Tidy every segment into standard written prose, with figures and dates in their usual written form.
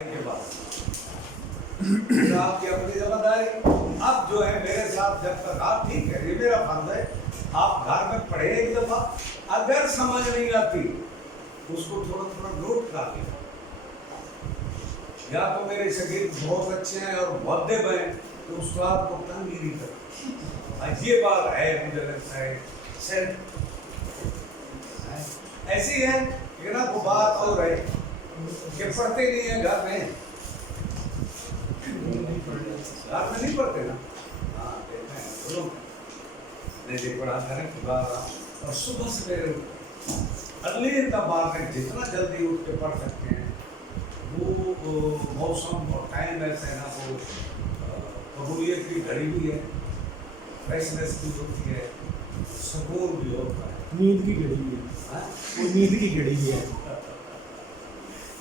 के बाद फिर आपकी अपनी जिम्मेदारी। अब जो है मेरे साथ जब तक आप ठीक है, ये मेरा फर्ज है, आप घर में पढ़े एक दफा, अगर समझ नहीं आती उसको थोड़ा थोड़ा नोट कर लें। या तो मेरे शरीर बहुत अच्छे हैं और मुअद्दिब हैं तो उसको आपको तंग ही नहीं करता। ये बात है, मुझे लगता है सर ऐसी है, लेकिन आपको बात और है कि पढ़ते नहीं है घर में नहीं पढ़ते ना। हाँ देखते हैं बोलो नहीं पढ़ा करें खुदा और सुबह सवेरे अर्ली तब मारने जितना जल्दी उठ के पढ़ सकते हैं। वो मौसम और टाइम ऐसा है ना, वो कबूलियत की घड़ी भी है, फ्रेशनेस भी होती है, सुकून भी होता है, नींद की घड़ी भी है। वो नींद की घड़ी भी है।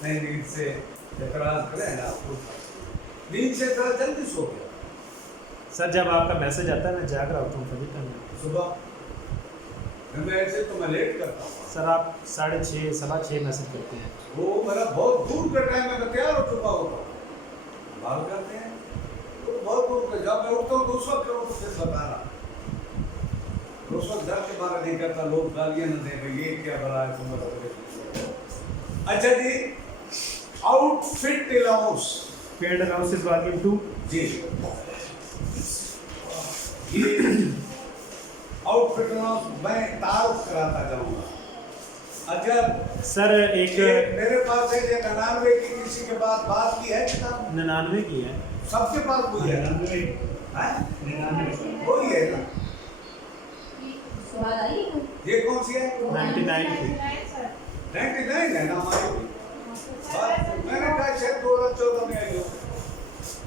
नहीं नींद से एतराज करें ना, आपको नींद से थोड़ा जल्दी सो गया। सर जब आपका मैसेज आता है मैं जाग रहा होता हूँ कभी कभी सुबह मैं ऐसे तो मैं लेट करता हूँ। सर आप 6:30 6:15 मैसेज करते हैं। वो मेरा बहुत दूर का टाइम है, मैं तैयार हो चुका होता हूँ, बात करते हैं तो बहुत दूर पे जब मैं उठता हूँ तो उस वक्त करो तो फिर बताना, उस वक्त डर के बारे नहीं करता, लोग गालियाँ न दें ये क्या बड़ा है तुम्हारा। अच्छा जी, outfit allowance paid allowances volume 2 जी, ये आउटफिट अलाउंस मैं तारुफ कराता जाऊंगा। अगर सर एक मेरे पास है 99 की किसी के पास बात की है किताब? 99 की है। सबके पास कोई है ना? 99 कोई है ना? ये कौन सी है? 99 की 99 है ना हमारी भी। मैंने कहा शायद 2014 में आई हो।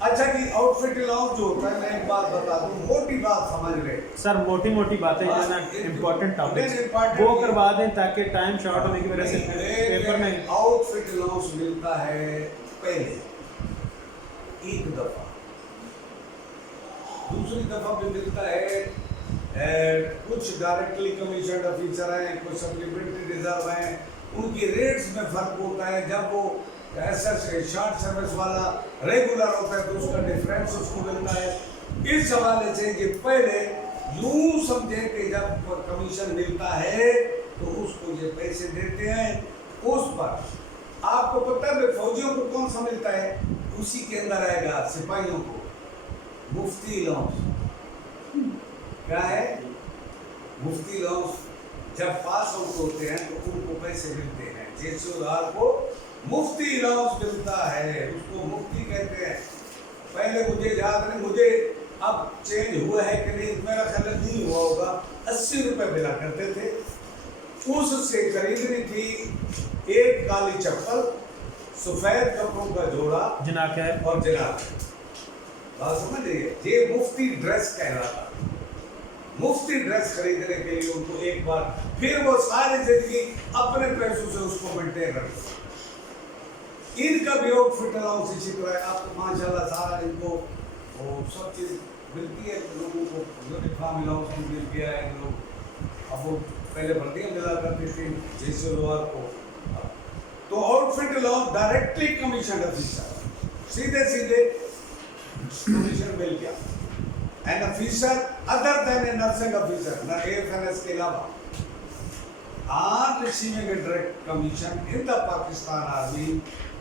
अच्छा जी, आउटफिट अलाउंस जो होता है, मैं एक बात बता दूं, मोटी बात समझ ले सर, मोटी मोटी बातें जो ना इम्पोर्टेंट टॉपिक वो करवा दें ताकि टाइम शॉर्ट होने की वजह से पेपर में। आउटफिट अलाउंस मिलता है पहले एक दफा, दूसरी दफा भी मिलता है कुछ डायरेक्टली कमीशन ऑफिसर हैं, कुछ सप्लीमेंट्री रिजर्व हैं, उनकी रेट्स में फर्क होता है। जब वो ऐसा शॉर्ट सर्विस वाला रेगुलर होता है तो उसका डिफरेंस उसको मिलता है। इस हवाले से कि पहले यूं समझे कि जब कमीशन मिलता है तो उसको ये पैसे देते हैं, उस पर आपको पता है फौजियों को कौन सा मिलता है, उसी के अंदर आएगा सिपाहियों को मुफ्ती अलाउंस। क्या है मुफ्ती अलाउंस? जब पास आउट होते हैं तो उनको पैसे मिलते हैं, जेसूदार को मुफ्ती अलाउंस मिलता है, उसको मुफ्ती कहते हैं। पहले मुझे याद नहीं, मुझे अब चेंज हुआ है कि नहीं मेरा ख्याल नहीं हुआ होगा, 80 रुपए मिला करते थे, उससे खरीदनी थी एक काली चप्पल, सफेद कपड़ों का जोड़ा जनाब है और जनाब। बात समझ लीजिए, ये मुफ्ती ड्रेस कहलाता। मुफ्ती ड्रेस खरीदने के लिए उनको एक बार, फिर वो सारी जिंदगी अपने पैसों से उसको मेंटेन रखते। इनका भी आउटफिट अलाउंस इसी तरह है। आपको माशाल्लाह सारा इनको वो सब चीज़ मिलती है, लोगों को यूनिफॉर्म अलाउंस भी मिल गया है। लोग अब वो पहले भर्तियाँ मिला करती थी जैसे लोअर को, तो outfit allowance directly commission officer, सीधे सीधे कमीशन मिल गया। An officer other than A nursing officer, न AFNS के अलावा, on receiving a direct commission in the Pakistan Army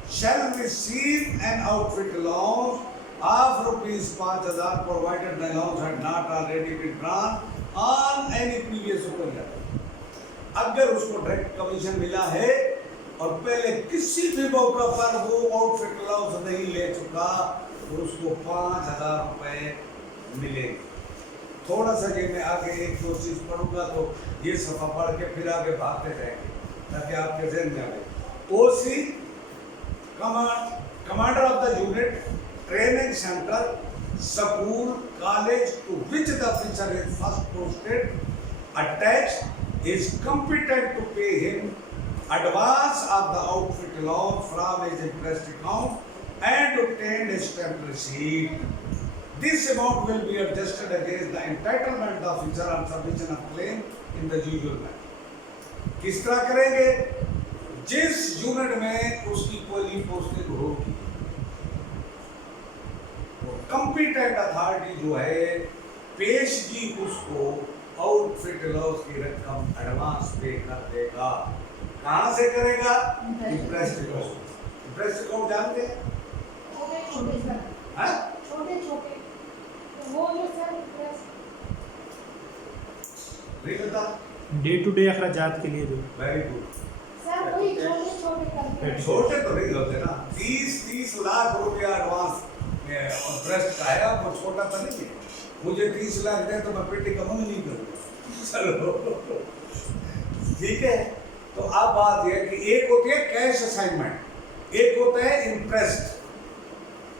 shall receive an outfit allowance of ₹5,000 provided the allowance had not already been drawn on any previous superior। अगर उसको direct commission मिला है और पहले किसी भी मौका पर वो आउटफिट अलाउंस नहीं ले चुका तो उसको 5,000 रुपए मिलेंगे। थोड़ा सा ये मैं आगे एक दो चीज़ पढ़ूंगा तो ये सफ़ा पढ़ के फिर आगे भागते जाएंगे ताकि आपके जहन में आए। OC commander of the unit, training centre, school, college to which the officer is first posted attached is competent to pay him advance of the outfit allowance from his interest account and obtain a stamp receipt। This amount will be adjusted against the entitlement of the officer on submission of claim in the usual manner। किस तरह करेंगे? जिस unit में उसकी पहली posting होगी competent authority जो है पेशगी उसको आउटफिट लॉस की रकम एडवांस पे कर देगा। कहाँ से करेगा? Interest account. इंटरेस्ट अकाउंट जानते हैं? छोटे सर, हाँ? छोटे वो जो सर इंटरेस्ट नहीं पता? डे टू डे अखराजात के लिए जो वेरी गुड। सर वही छोटे करके छोटे तो नहीं होते ना। 30 लाख रुपया एडवांस इंटरेस्ट का है, आपको छोटा तो नहीं है। मुझे 30 लाख दे तो मैं पेटी कम नहीं करूँगा। चलो ठीक है। तो अब बात यह कि एक होती है कैश असाइनमेंट, एक होता है इंटरेस्ट।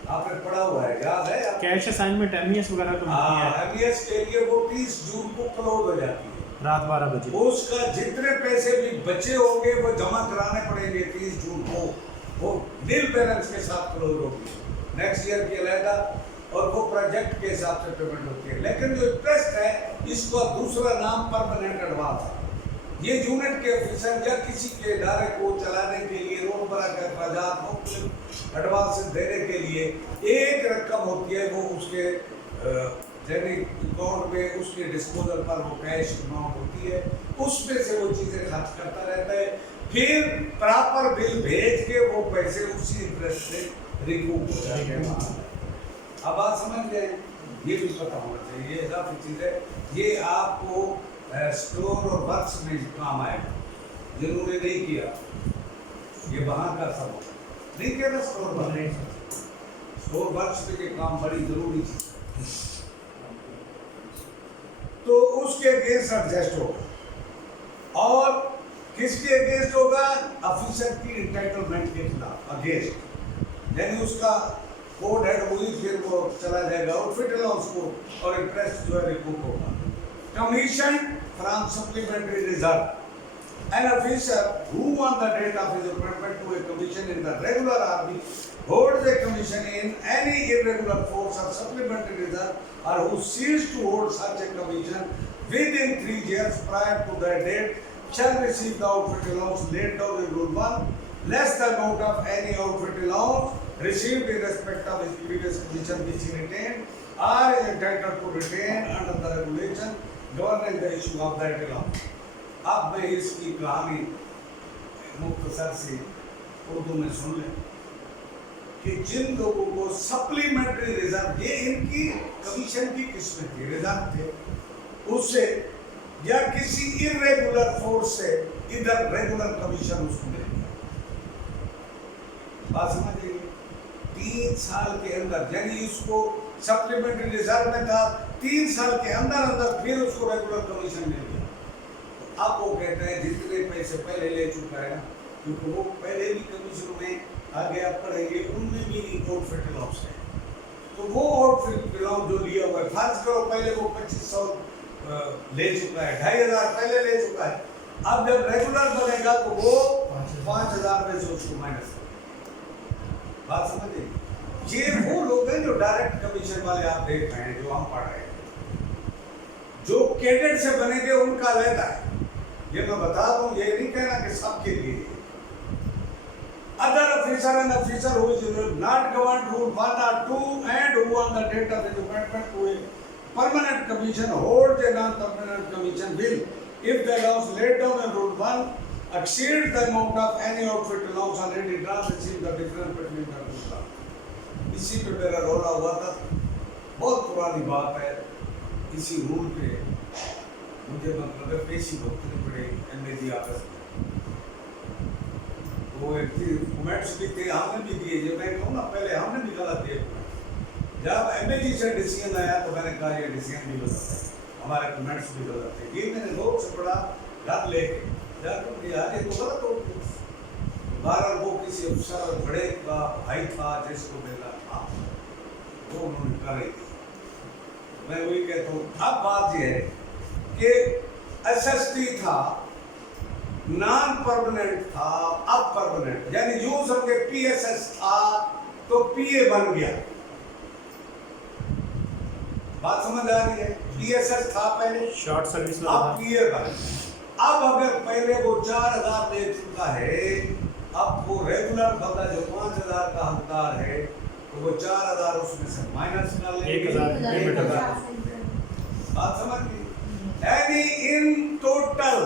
आपने पढ़ा हुआ है, याद है? कैश असाइनमेंट एमईएस वगैरह तो मिलती है एमईएस के लिए वो 30 जून को क्लोज हो जाती है रात 12 बजे। उसका जितने पैसे भी बचे होंगे वो जमा कराने पड़ेंगे 30 जून को। वो नील बैलेंस के साथ क्लोज होगी, नेक्स्ट ईयर की अलहदा, और वो प्रोजेक्ट के हिसाब से पेमेंट होती है। लेकिन जो इंटरेस्ट है इसका दूसरा नाम परमानेंट एडवांस है। ये यूनिट के ऑफिसर या किसी के इदारे को चलाने के लिए रोजमर्रा के अखराजात मुख्तलिफ एडवांस देने के लिए एक रकम होती है, वो उसके अकाउंट में उसके डिस्पोजल पर वो कैश अमाउंट होती है, उसमें से वो चीज़ें खर्च करता रहता है। फिर प्रॉपर बिल भेज के वो पैसे उसी इंटरेस्ट से रिकूप हो जाते हैं। अब बात समझ गए? ये भी पता होना चाहिए, ये काफ़ी चीज़ है। ये आपको स्टोर और वर्क्स में काम आएगा। जिन्होंने नहीं किया ये वहाँ का सब नहीं किया ना, स्टोर वर्क्स पे ये काम बड़ी जरूरी चीज़ है। तो उसके अगेंस्ट एडजस्ट होगा। और किसके अगेंस्ट होगा? ऑफिसर की इंटाइटलमेंट के खिलाफ अगेंस्ट, यानी उसका कोड हेड हुई, फिर वो चला जाएगा और फिर उसको और इंटरेस्ट जो है रिकूप होगा। Commission from supplementary reserve. An officer who on the date of his appointment to a commission in the regular army holds a commission in any irregular force or supplementary reserve, or who ceased to hold such a commission within 3 years prior to that date shall receive the outfit allowance laid down in Rule 1 less the amount of any outfit allowance received in respect of his previous commission which he retained or is entitled to retain under the regulation governing the issue of that allowance. अब मैं इसकी कहानी मुख्तसर से उर्दू में सुन लें कि जिन लोगों को सप्लीमेंट्री रिजर्व, ये इनकी कमीशन की किस्में थी, रिजर्व थे, उससे या किसी इरेगुलर फोर्स से इधर रेगुलर कमीशन उसको मिल गया। बात समझिए? 3 साल के अंदर, यानी उसको सप्लीमेंट्री रिजर्व में था, 3 साल के अंदर अंदर फिर उसको रेगुलर कमीशन मिल गया। तो अब वो कहते हैं जितने पैसे पहले ले चुका है ना, क्योंकि वो पहले भी कमीशन में आगे आप पढ़ेंगे, उनमें भी आउटफिट लॉस है। तो वो आउटफिट लॉस जो लिया हुआ है, फर्ज करो पहले वो 2500 ले चुका है, 2500 पहले ले चुका है, अब जब रेगुलर बनेगा तो वो 5000 में से उसको माइनस। बात समझिए? ये वो लोग हैं जो डायरेक्ट कमीशन वाले आप देख रहे हैं, जो हम पढ़ रहे हैं, जो कैडेट से बनेंगे उनका अलग है। ये मैं बता दूं, ये नहीं कहना कि सबके लिए। Other officer and officer who is not govern rule 1 or 2 and who on the date of his appointment to a permanent commission holds a non-permanent commission will, if the allowance laid down in rule 1 exceeds the amount of any outfit allowance already drawn, receive the difference between the two. इसी पे मेरा रोला हुआ था, बहुत पुरानी बात है। इसी रूल पे मुझे मतलब पेशी भुगतनी पड़े एमएजी ऑफिस में। वो एक कमेंट्स भी थे, हमने भी दिए, जब मैं कहूँ ना पहले हमने भी गलत दिए। जब एमएजी से डिसीजन आया तो मैंने कहा ये डिसीजन भी गलत है, हमारे कमेंट्स भी गलत थे। ये मैंने लोग से पढ़ा, घर लेके जाकर यार ये तो गलत हो गया। भारत वो किसी अफसर बड़े का भाई था जिसको मिला था, वो उन्होंने करे। मैं वही कहता हूँ। अब बात यह है कि एसएसटी था, नॉन परमानेंट था, अब परमानेंट, यानी यूं समझे पीएसएस था तो पीए बन गया। बात समझ आ रही है? पीएसएस था पहले, शॉर्ट सर्विस, अब पीए बन। अब अगर पहले वो 4000 ले चुका है, अब वो रेगुलर बंदा जो 5000 का हकदार है तो वो 4000 उसमें से माइनस कर लेंगे। 1000 पेमेंट होगा। बात समझ गई? यानी इन टोटल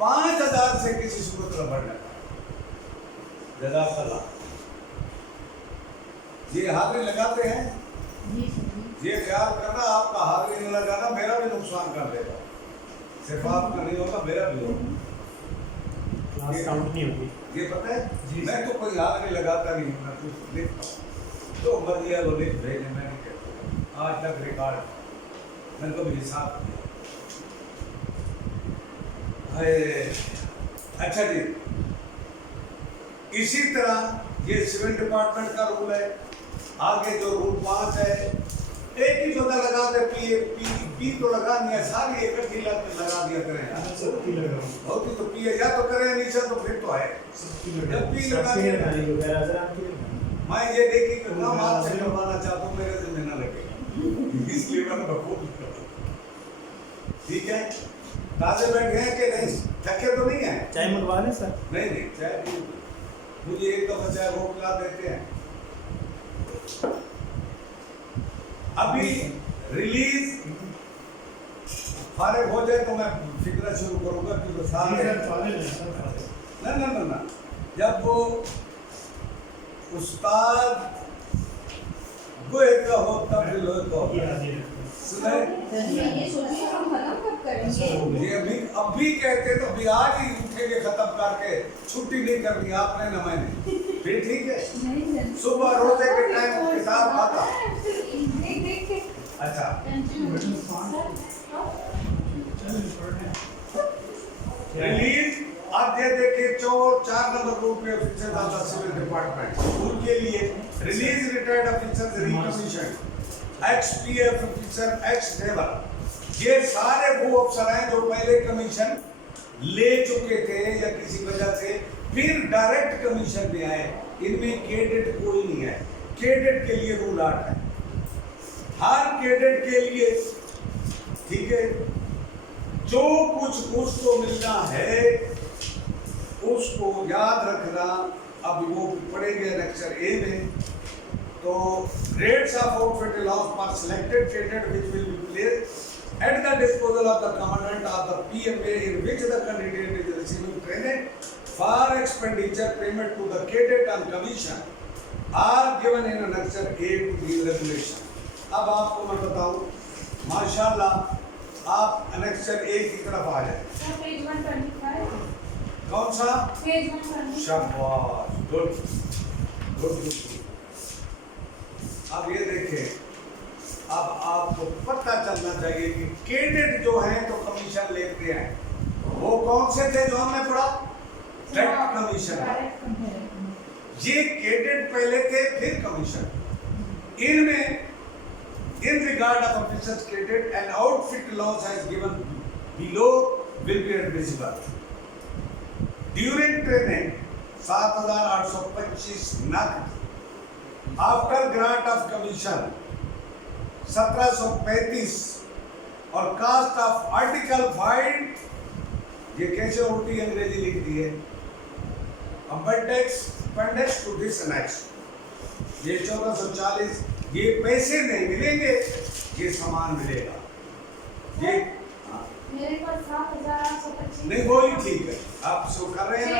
5000 से किसी सूरत में बढ़ने का जज़ाकल्लाह। ये हाजिरी लगाते हैं, ये ख्याल करना आपका हाजिरी नहीं लगाना मेरा भी नुकसान कर देगा, सिर्फ आपका नहीं होगा मेरा भी होगा। क्लास काउंट नहीं होगी। ये पता है जी। मैं तो कोई हाजिरी लगाता नहीं हूँ, मैं कुछ लिखता हूँ तो मर्जी है वो लिख भेजे, मैं नहीं कहता। आज तक रिकॉर्ड मैंने कभी हिसाब किया। अच्छा जी, इसी तरह ये सिविल डिपार्टमेंट का रूल है। आगे जो रूल 5 है, एक ही बंदा लगा दे, पी तो लगा नहीं है, सारी इकट्ठी लगा दिया करें यार। सबकी लग रहा हूँ। होती तो पी है, या तो करें नीचे तो फिर तो है। जब पी लगा दिया मैं ये देखी कि काम आपसे करवाना चाहता हूँ, मेरे से ना लगे इसलिए मैंने बखूब ठीक है। ताजे बैठे हैं कि नहीं, थके तो नहीं है? चाय मंगवा लें सर? नहीं नहीं, चाय नहीं, मुझे एक दफा चाय वो पिला देते हैं। अभी रिलीज फारिग हो जाए तो मैं फिक्र शुरू करूंगा कि वो ना जब वो उस्ताद गोए का हो तब दिल हो तो सुने। ये अभी कहते तो अभी आज ही उठेंगे खत्म करके, छुट्टी नहीं करनी आपने ना मैंने, फिर ठीक है। सुबह रोजे के टाइम किताब खाता। अच्छा रिलीज अब ये देखिए 4 नंबर रूल पे officers of the civil department उनके लिए release retired officers recommission XPF officer X level, ये सारे वो अफसर हैं जो पहले कमीशन ले चुके थे या किसी वजह से फिर डायरेक्ट कमीशन में आए। इनमें कैडेट कोई नहीं है। कैडेट के लिए रूल 8 है, हर कैडेट के लिए, ठीक है, जो कुछ उसको मिलना है उसको याद रखना। अब वो पढ़ेंगे लेक्चर ए में, तो rates of outfit allowance for selected cadet which will be placed at the disposal of the commandant of the PMA in which the candidate is receiving training for expenditure payment to the cadet on commission are given in annexure A to the regulation। अब आपको मैं बताऊं, माशाल्लाह आप annexure A की तरफ आ जाए। Page 125। कौन सा? पेज 125। शाबाश, गुड गुड गुड। अब ये देखें, अब आपको पता चलना चाहिए कि कैडेट जो हैं तो कमीशन लेते हैं। वो कौन से थे जो हमने पढ़ा? Direct commission. ये कैडेट पहले थे फिर कमीशन। इनमें in regard of officers cadet an outfit allowance as given below will be admissible during training 7825 नकद, आफ्टर ग्रांट ऑफ कमीशन 1735 और कास्ट ऑफ आर्टिकल फाइंड, ये कैसे उल्टी अंग्रेजी लिख दी है, अपेंडिक्स टू दिस एनेक्स, ये 1440। ये पैसे नहीं मिलेंगे, ये सामान मिलेगा। ये मेरे पास 7825 नहीं, वो ही ठीक है, आप शो कर रहे हैं ना।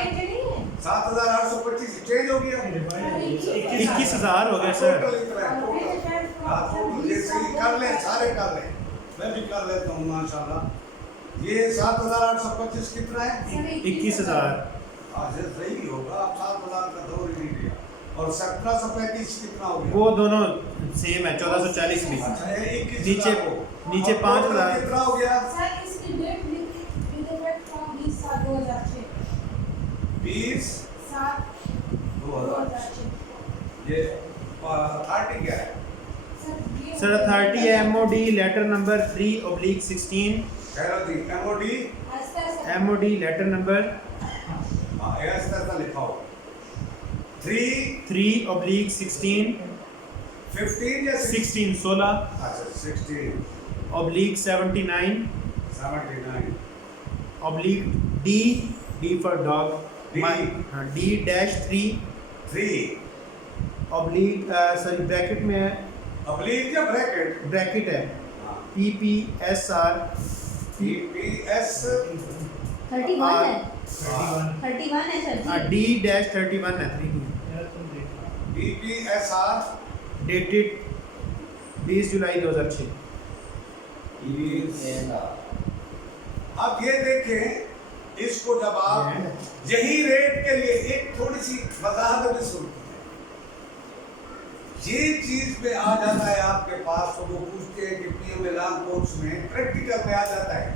7825 चेंज हो गया, 21,000 हो गया सर। टोटल इतना है, टोटल। हाँ, टोटल ये सही कर लें, सारे कर लें, मैं भी कर लेता हूँ माशाल्लाह। ये 7825 कितना है? 21,000। हाँ सही होगा, आप 7000 का दौर ही नहीं दिया। और 1735 कितना हो गया? वो दोनों सेम है, 1440 में। अच्छा, ये 21,000 नीचे को। नीचे और 5,000 कितना हो गया? सर इसकी डेट लिखी विद इफेक्ट फ्रॉम 20/7/2006। 20/7/2006। ये 30 क्या है? सर 30 है MOD लेटर नंबर 3/16। कह रहा थी MOD, MOD लेटर नंबर हाँ ऐसा लिखा हो 3/16 15 या 16 अच्छा 16 /79 79 D for dog, D. D-3 3 oblique sorry bracket में है, ऑब्लिक या ब्रैकेट? ब्रैकेट है PPSR 31 है, 31 31 है सर जी। D-31 है 3 PPSR डेटेड 20 जुलाई 2006। अब ये देखें, इसको जब आप यही रेट के लिए एक थोड़ी सी वजाहत भी सुनते हैं, ये चीज में आ जाता है आपके पास, तो वो पूछते हैं कि पीएमए लॉन्ग कोर्स में प्रैक्टिकल में आ जाता है।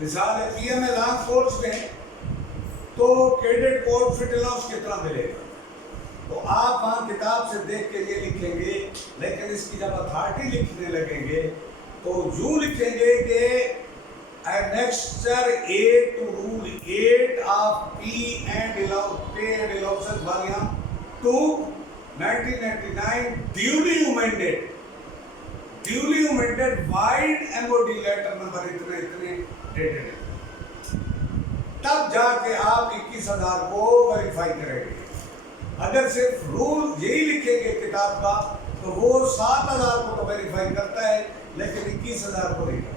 मिसाल है पीएमए लॉन्ग कोर्स में तो क्रेडिट कोड फिट अलाउंस कितना मिलेगा, तो आप वहाँ किताब से देख के ये लिखेंगे, लेकिन इसकी जब अथॉरिटी लिखने लगेंगे तो यूं लिखेंगे कि annexure A to rule 8 of Pay and Allowances volume 2 1999 duly amended wide MOD letter number इतने dated है, तब जाके आप 21,000 को वेरीफाई करेंगे। अगर सिर्फ रूल यही लिखेंगे किताब का तो वो 7,000 को तो वेरीफाई करता है, लेकिन 21,000 को नहीं करता।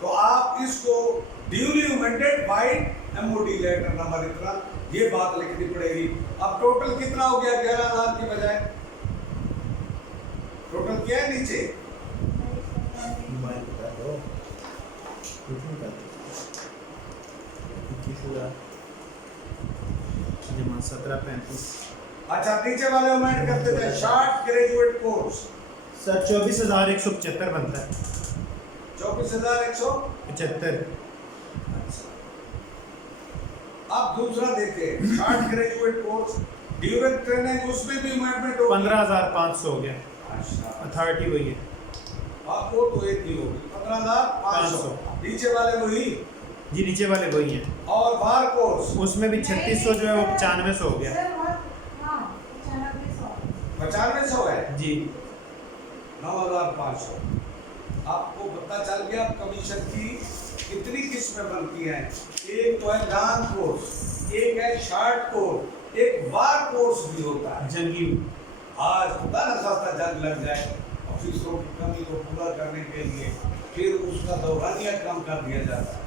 तो आप इसको duly amended vide MOD letter number इतना, ये बात लिखनी पड़ेगी। अब टोटल कितना हो गया 11,000 की बजाय? टोटल क्या है नीचे? जमा 1735 अच्छा, नीचे वाले अमेंड करते थे। शॉर्ट ग्रेजुएट कोर्स सर 24,175 बनता है। 24,175। अब दूसरा देखिए, short graduate course during training, उसमें भी अमेंडमेंट हो 15,500 हो गया। अच्छा, अथॉरिटी वही है। आप वो तो एक ही होगी 15,500। नीचे वाले वही जी, नीचे वाले वही हैं। और बार कोर्स उसमें भी 3600 जो है वो 9500 हो गया। सर हाँ 9500 है जी 9,500। आपको पता चल गया कमीशन की कितनी किस्में बनती हैं। एक तो है लॉन्ग कोर्स, एक है शॉर्ट कोर्स, एक वार कोर्स भी होता है। जंगी आज खुदा न खास्ता जंग लग जाए, ऑफिसरों की कमी को पूरा करने के लिए फिर उसका दौरानिया कम कर दिया जाता है।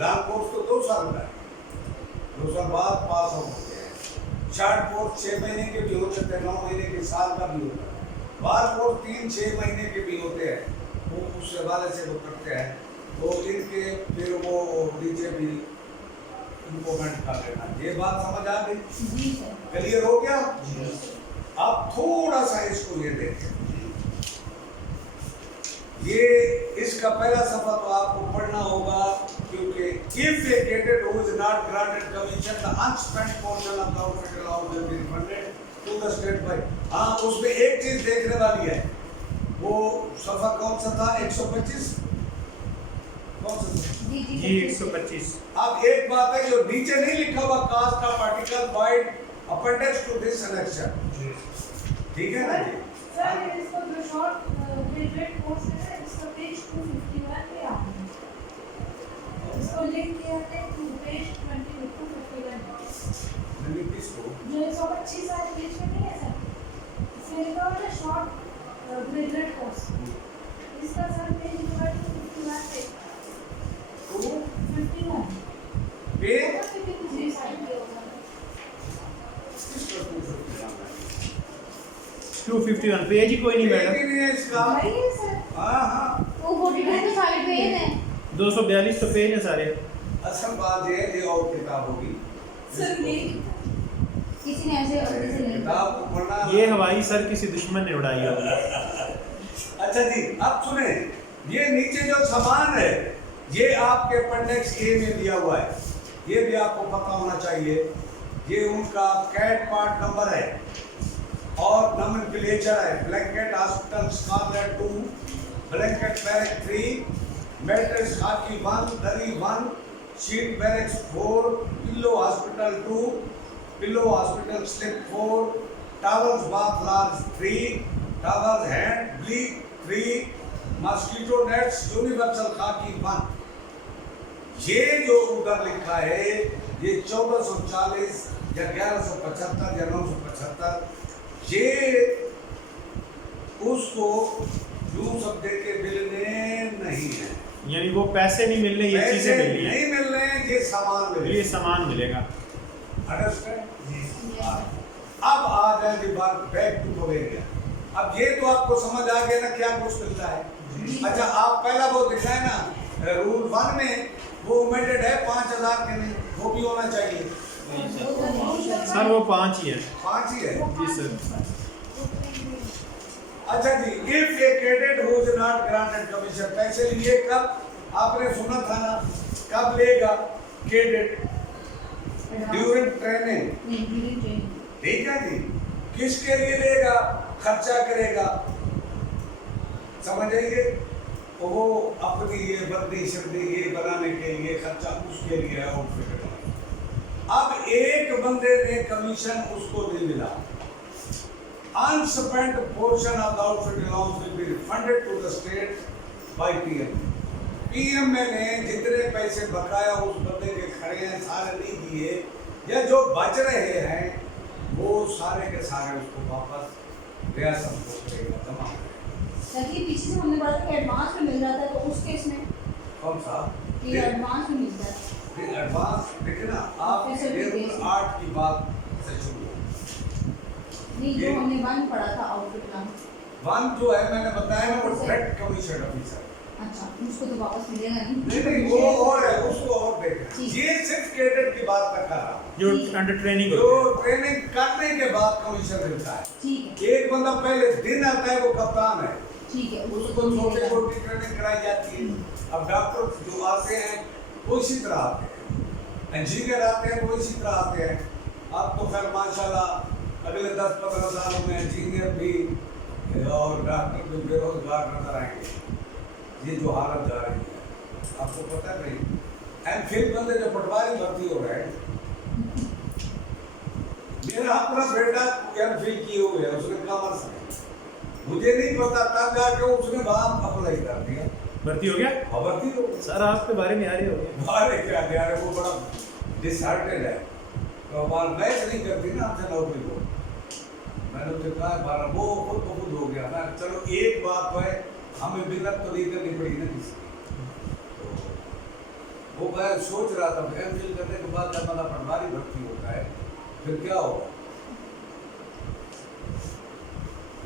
लॉन्ग कोर्स तो 2 साल का है, 2 साल बाद पास आउट होते हैं। शॉर्ट कोर्स 6 महीने के भी हो सकते हैं, 9 महीने के, साल का भी होता है। बार कोर्स 3-6 महीने के भी होते हैं, वो उस हवाले से वो करते हैं। तो इनके फिर वो नीचे भी इम्प्रूवमेंट कर लेना। ये बात समझ आ गई? जी सर। क्लियर हो गया? अब थोड़ा सा इसको ये देखें, ये इसका पहला सफा तो आपको पढ़ना होगा, क्योंकि if a cadet who is not granted commission, the unspent portion of the outfit allowance will be refunded to the state by। हाँ, उसमें एक चीज देखने वाली है, वो सफा कौन सा था? 125 कौन सा? जी जी 125। अब एक बात है जो नीचे नहीं लिखा हुआ, cost of article vide appendix two this annexion, ठीक है ना जी? सर इसको जो शॉर्ट ग्रेजुएट कोर्स है इसका पेज 251 पे आता है, इसको लिंक किया है टू पेज 251 मैंने किसको? जो 125 सारे पेज में नहीं है सर, इसमें लिखा हुआ है शॉर्ट ग्रेजुएट कोर्स, इसका सर पेज नंबर 251 पे 251 पे जी साइड पे होगा। किसका 251 पेज ही कोई नहीं मैडम। नहीं है इसका। वही है सर, हाँ हाँ, 249 तो साइड पे है 242 तो पेज है सारे। असल बात ये है, ये और किताब होगी। सर ये किसी ने ऐसे किसी ने किताब को पढ़ना। ये हवाई सर किसी दुश्मन ने उड़ाई होगी। अच्छा जी, अब सुने, ये नीचे जो सामान है ये आपके अपेंडिक्स ए में दिया हुआ है, ये भी आपको पता होना चाहिए। ये उनका कैट पार्ट नंबर है और नोमेनक्लेचर है। Blanket hospital scarlet 2, blanket barrack 3, mattress khaki 1, dari 1, sheet barracks 4, pillow hospital 2, pillow hospital slip 4, towels bath large 3, towels hand bleach 3, mosquito nets universal khaki 1। ये जो उधर लिखा है ये 1440 या 1175 या 975 ये उसको यूं समझे के मिलने नहीं है, यानी वो पैसे नहीं मिलने, ये चीजें पैसे मिलनी है, नहीं मिल रहे हैं, ये सामान मिल रहे ये हैं। सामान मिलेगा। अंडरस्टैंड? अब आ जाए जी बात बैक टू पवेलियन। अब ये तो आपको समझ आ गया ना क्या कुछ मिलता है। अच्छा, आप पहला वो दिखाए ना रूल 1 में वो ओमिटेड है 5000 के नहीं, वो भी होना चाहिए। सर वो 5 ही है। 5 ही है। जी सर। अच्छा जी, if a cadet who is not granted commission, पैसे लिए कब? आपने सुना था ना, कब लेगा कैडेट? During training. ठीक है जी, किसके लिए लेगा? खर्चा करेगा, समझ आइए, वो अपनी ये वर्दी शर्दी ये बनाने के लिए खर्चा उसके लिए है आउटफिट में। अब एक बंदे ने कमीशन उसको नहीं मिला, unspent portion of the outfit allowance will be refunded to the state by PM। PM ने जितने पैसे बकाया उस बंदे के खड़े हैं सारे नहीं दिए, या जो बच रहे हैं वो सारे के सारे उसको वापस रियासत को करेगा, जमा करेगा। सर ये पीछे से हमने पढ़ा था कि एडवांस में मिल जाता है, तो उस केस में कौन सा? ये एडवांस में मिलता है। एडवांस देखिए ना आप, पैसे भी दे। 8 की बात से शुरू नहीं, जो हमने 1 पढ़ा था आउटफिट का। 1 जो है मैंने बताया ना, वो डायरेक्ट कमीशन ऑफिसर। अच्छा, उसको तो वापस मिलेगा नहीं। नहीं वो और है, उसको और देखना। ठीक। ये सिर्फ कैडेट की बात मैं कर रहा हूँ, जो अंडर ट्रेनिंग जो ट्रेनिंग करने के बाद कमीशन मिलता है। ठीक है, एक बंदा पहले दिन आता है, वो कप्तान है, ठीक है, उसको छोटी छोटी ट्रेनिंग कराई जाती है। अब डॉक्टर जो आते हैं वो इसी तरह आते हैं, इंजीनियर आते हैं वो इसी तरह आते हैं। अब तो खैर माशाल्लाह अगले 10-15 सालों में इंजीनियर भी और डॉक्टर भी बेरोजगार नजर आएंगे। ये जो हालत जा रही है आपको पता नहीं। एमफिल बंदे जो पटवारी भर्ती हो रहे हैं, मेरा अपना बेटा एमफिल किए हुए है, उसने कॉमर्स में, मुझे नहीं पता तब जाके उसने वहाँ अप्लाई कर दिया, भर्ती हो गया। भर्ती हो गई। सर आपके बारे में आ रही होगी। अरे क्या यार, वो बड़ा डिसहार्टेड है, तो बार मैच नहीं करती ना आपसे नौकरी को। मैंने उसे कहा बार वो खुद हो गया ना। चलो एक बात तो है, हमें मिन्नत तो नहीं करनी पड़ी ना किसी की। वो मैं सोच रहा था एमफिल करने के बाद जब हमारा पटवारी भर्ती होता है फिर क्या होगा।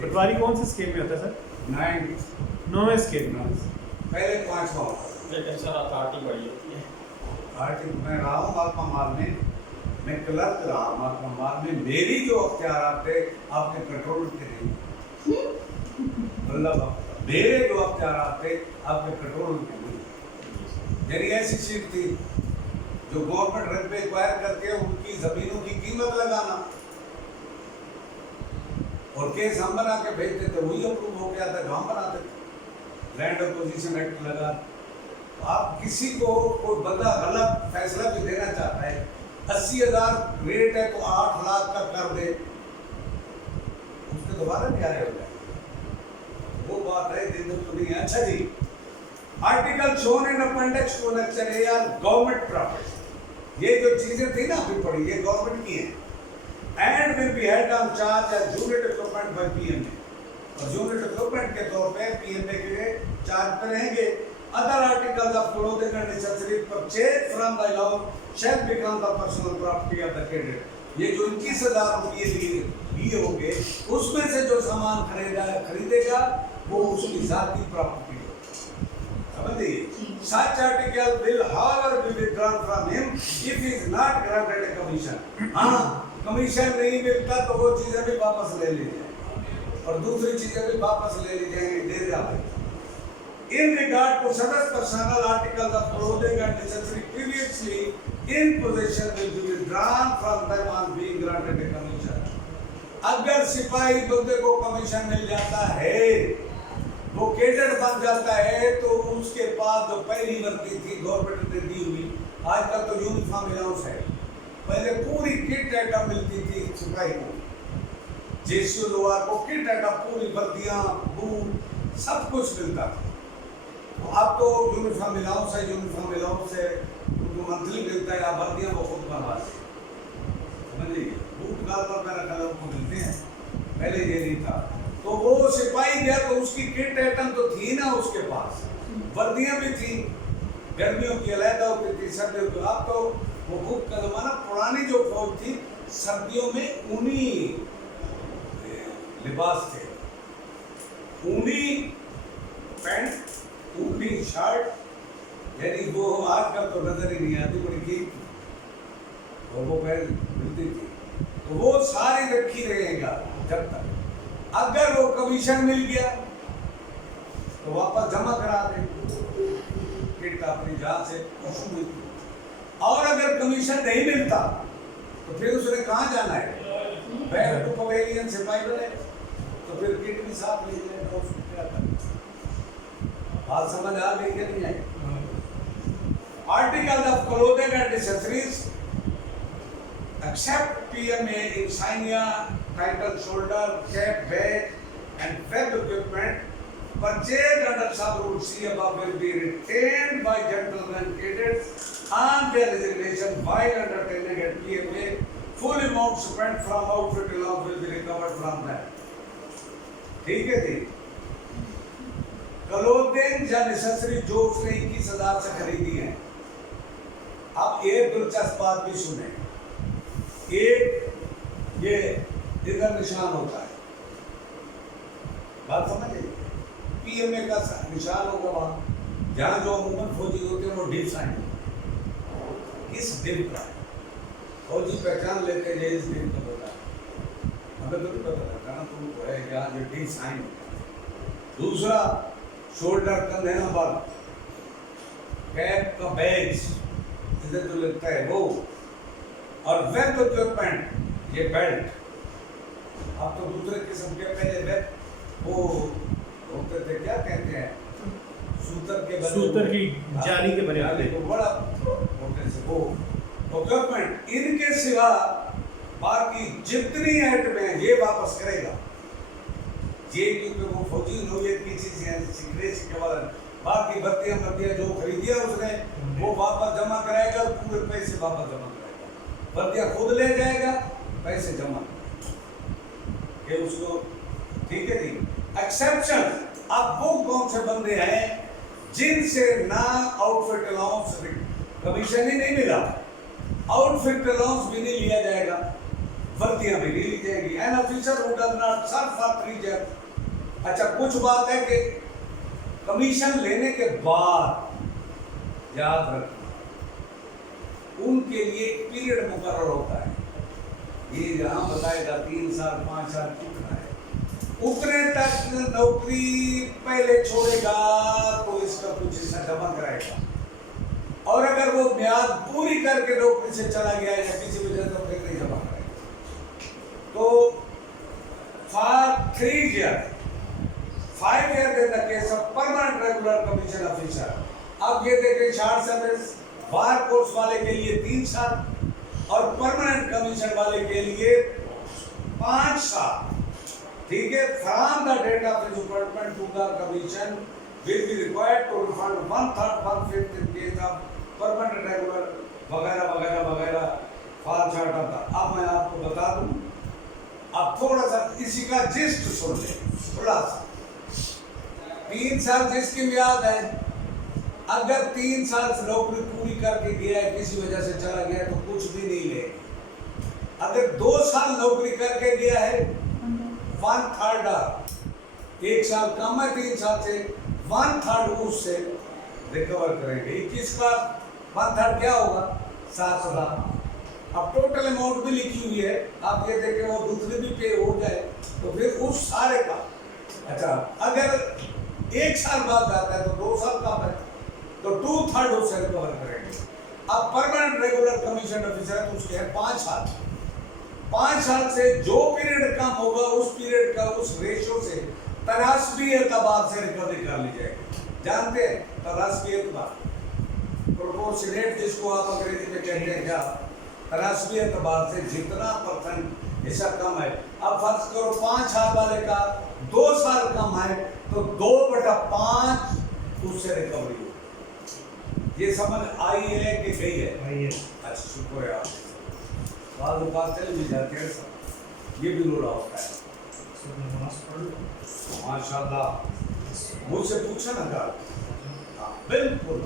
पटवारी कौन से स्केल में होता है सर? 9वें स्केल में। पहले 5वां होता है। सर अथॉरिटी बड़ी होती है। अथॉरिटी मैं रहा हूँ महात्मा माल में, मैं क्लर्क रहा महात्मा माल में। मेरी जो अख्तियार थे आपके कंट्रोल के नहीं, मतलब मेरे जो अख्तियार थे आपके कंट्रोल के नहीं। यानी ऐसी सीट थी जो गवर्नमेंट रंग पे एक्वायर करके उनकी जमीनों की कीमत लगाना, और केस हम बना के भेजते थे, वही अप्रूव हो गया था जो हम बनाते थे। लैंड एक्विजिशन एक्ट लगा। आप किसी को कोई बंदा गलत फैसला भी देना चाहता है, 80,000 रेट है तो 8 लाख का कर दे, उसके दोबारा क्या हो जाए, वो बात है दिन तो नहीं है। अच्छा जी, article shown in appendix two lecture a are government property. ये जो चीजें थी ना अभी पढ़ी, ये गवर्नमेंट की हैं। And will be held on charge as unit equipment by PMA, और यूनिट इक्विपमेंट के तौर पे पीएमए के चार्ज पे रहेंगे। Other articles of clothing and accessories purchase from the allowance shall become the personal property of the cadet. ये जो 21,000 रुपये लिए होंगे, उसमें से जो सामान खरीदेगा वो उसकी जाती प्रॉपर्टी होगी। समझिए, such article will however be withdrawn from him if he is not granted a commission। हाँ, कमीशन नहीं मिलता तो वो चीजें भी वापस ले ली जाए और दूसरी चीजें भी वापस ले ली जाएंगी, दे दिया भाई। In regard to such personal articles of clothing and accessory previously in possession will be withdrawn from them on being granted a commission। अगर सिपाही बंदे को कमीशन मिल जाता है, वो कैडेट बन जाता है, तो उसके पास जो पहली वर्दी थी गवर्नमेंट ने दी हुई, आजकल तो यूनिफॉर्म अलाउंस है, पहले पूरी किट आइटम मिलती थी सिपाही को, जेसीओ लोहार को किट आइटम पूरी वर्दियां बूट सब कुछ मिलता था। अब तो यूनिफॉर्म अलाउंस है, यूनिफॉर्म अलाउंस से उनको मंथली मिलता है, या वर्दियां वो खुद बनवाते हैं। लीजिए, बूट काल पर मेरा ख्याल आपको मिलते हैं, पहले ये नहीं था। तो वो सिपाही गया तो उसकी किट आइटम तो थी ना उसके पास, वर्दियां भी थी, गर्मियों की अलहदा होती थी, सर्दियों की। अब तो वो बुक का जमाना, पुरानी जो फौज थी सर्दियों में ऊनी लिबास थे, ऊनी पैंट, ऊनी शर्ट, यानी वो आजकल तो नजर ही नहीं आती, बड़ी कीमती और वो पहले मिलती थी। तो वो सारी रखी रहेगा जब तक, अगर वो कमीशन मिल गया तो वापस जमा करा दे किट अपनी जहाँ से इशू हुई। और अगर कमीशन नहीं मिलता तो फिर उसने कहाँ जाना है, बैक टू पवेलियन सिपाही बने, तो फिर किट भी साथ ले जाएगा, उसको क्या करना। बात समझ आ गई कि नहीं आई? Articles of clothing and accessories except PMA, insignia, title, shoulder, cap, badge, and web equipment purchased under sub-rule C above will be retained by gentlemen cadets on their resignation while undertaking at PMA. Full amount spent from outfit allowance will be recovered from them. ठीक है जी? Clothing या necessary जो उसने 21,000 से खरीदी है। अब एक दिलचस्प बात भी सुने, एक ये इधर निशान होता है, बात समझे, पीएमए का निशान होगा वहां जहां जो अमूमन फौजी होते हैं वो डिप साइन, इस डिप का फौजी पहचान लेते हैं, इस डिप का होता है, हमें तो नहीं पता था ना, तुमको है यहाँ जो डिप साइन होता है। दूसरा शोल्डर कंधे नंबर, कैप का बैज इधर जो लगता है वो, और वेब इक्विपमेंट ये बेल्ट। अब तो दूसरे किस्म के पहले वेब वो होते थे, क्या कहते हैं, सूतर के बने, सूतर की जाली के बने जाली को बड़ा होते से वो इक्विपमेंट। इनके सिवा बाकी जितनी आइटमें हैं ये वापस करेगा, ये क्योंकि वो फौजी नौयत की चीज है, सिक्रेट के वाला। बाकी बत्तियां जो खरीदिया उसने वो वापस जमा कराएगा, पूरे पैसे वापस जमा कराएगा, बत्तियां खुद ले जाएगा, पैसे जमा ये उसको, ठीक है जी। एक्सेप्शन, अब वो कौन से बंदे हैं जिनसे ना आउटफिट अलाउंस, कमीशन ही नहीं मिला, आउटफिट अलाउंस भी नहीं लिया जाएगा, वर्दियां भी नहीं ली जाएगी। An officer who does not serve for 3 years. अच्छा, कुछ बात है कि कमीशन लेने के बाद याद रखना उनके लिए एक पीरियड मुकर्रर होता है, ये यहाँ बताएगा 3 साल 5 साल कितना है, उतने तक नौकरी पहले छोड़ेगा तो इसका कुछ हिस्सा जमा कराएगा, और अगर वो म्याद पूरी करके नौकरी से चला गया या किसी वजह से फिर नहीं जमा कराएगा। तो for 3 year 5 year in the case of permanent regular commission officer। अब ये देखें, शॉर्ट सर्विस वार कोर्स वाले के लिए 3 साल और परमानेंट कमीशन वाले के लिए 5 साल, ठीक है। From the date of his appointment to the commission will be required to refund 1/3 1/5 in case of permanent regular वगैरह वगैरह वगैरह फॉर चार्ट आता। अब मैं आपको बता दूं, अब थोड़ा सा इसी का जिस्ट सुन ले, थोड़ा सा। 3 साल जिसकी म्याद है, अगर 3 साल से नौकरी पूरी करके गया है, किसी वजह से चला गया तो कुछ भी नहीं ले। अगर 2 साल नौकरी करके गया है, 1/3, 1 साल कम है 3 साल से, 1/3 उससे रिकवर करेंगे। 21 का 1/3 क्या होगा, 7,000। अब टोटल अमाउंट भी लिखी हुई है, आप ये देखें वो दूसरी भी पे हो जाए तो फिर उस सारे का। अच्छा, अगर 1 साल बाद आता है तो 2 साल का है तो 2/3 उससे रिकवर करेंगे। अब परमानेंट रेगुलर कमीशन ऑफिसर है तो उसके है 5 साल। 5 साल से जो पीरियड कम होगा उस पीरियड का उस रेशो से तरासबी एतबार से रिकवरी कर ली जाएगी। जानते हैं तरासबी एतबार, प्रोपोर्शनेट जिसको आप अंग्रेजी में कहते हैं, क्या तरासबी एतबार से जितना % हिस्सा कम है। अब फर्ज करो 5 साल वाले का 2 साल कम है तो 2/5 उससे रिकवरी हो। ये समझ आई है कि गई है? आई है। अच्छा, शुक्र है आप। बाद बात चल भी जाते हैं सब, ये भी रोड़ा होता है। माशाल्लाह, मुझसे पूछा ना का, हाँ बिल्कुल।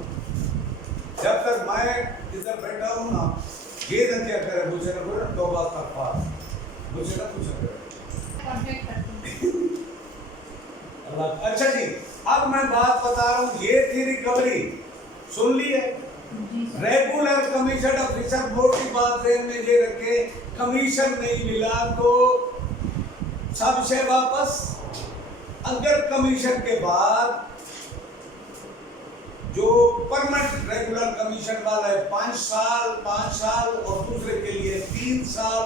जब तक मैं इधर बैठा हूँ ना, ये ना क्या करे, मुझे ना बोले दो बात का पास, मुझे ना पूछा करे। कांटेक्ट करती हूँ। अल्लाह, अच्छा जी, अब मैं बात बता रहा हूँ, ये थी रिकवरी, सुन ली है। जी सर। रेगुलर कमीशन ऑफिसर मोटी बात ध्यान में ये रखे, कमीशन नहीं मिला तो सबसे वापस। अगर कमीशन के बाद जो परमानेंट रेगुलर कमीशन वाला है 5 साल और दूसरे के लिए 3 साल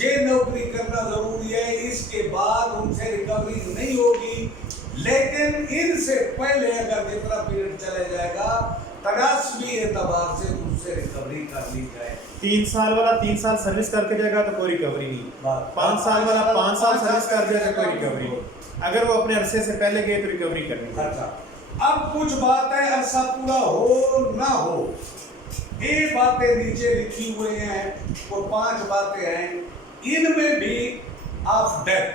ये नौकरी करना जरूरी है, इसके बाद उनसे रिकवरी नहीं होगी। लेकिन इनसे पहले अगर इतना पीरियड चले जाएगा, तरासमी एतबार से उससे रिकवरी कर ली जाए। 3 साल वाला 3 साल सर्विस करके जाएगा तो कोई रिकवरी नहीं। 5 साल वाला 5 साल सर्विस कर जाएगा तो कोई रिकवरी नहीं। अगर वो अपने अरसे से पहले गए तो रिकवरी करनी है। अच्छा, अब कुछ बात है, अरसा पूरा हो ना हो, ये बातें नीचे लिखी हुई हैं, वो 5 बातें हैं, इनमें भी ऑफ डेथ,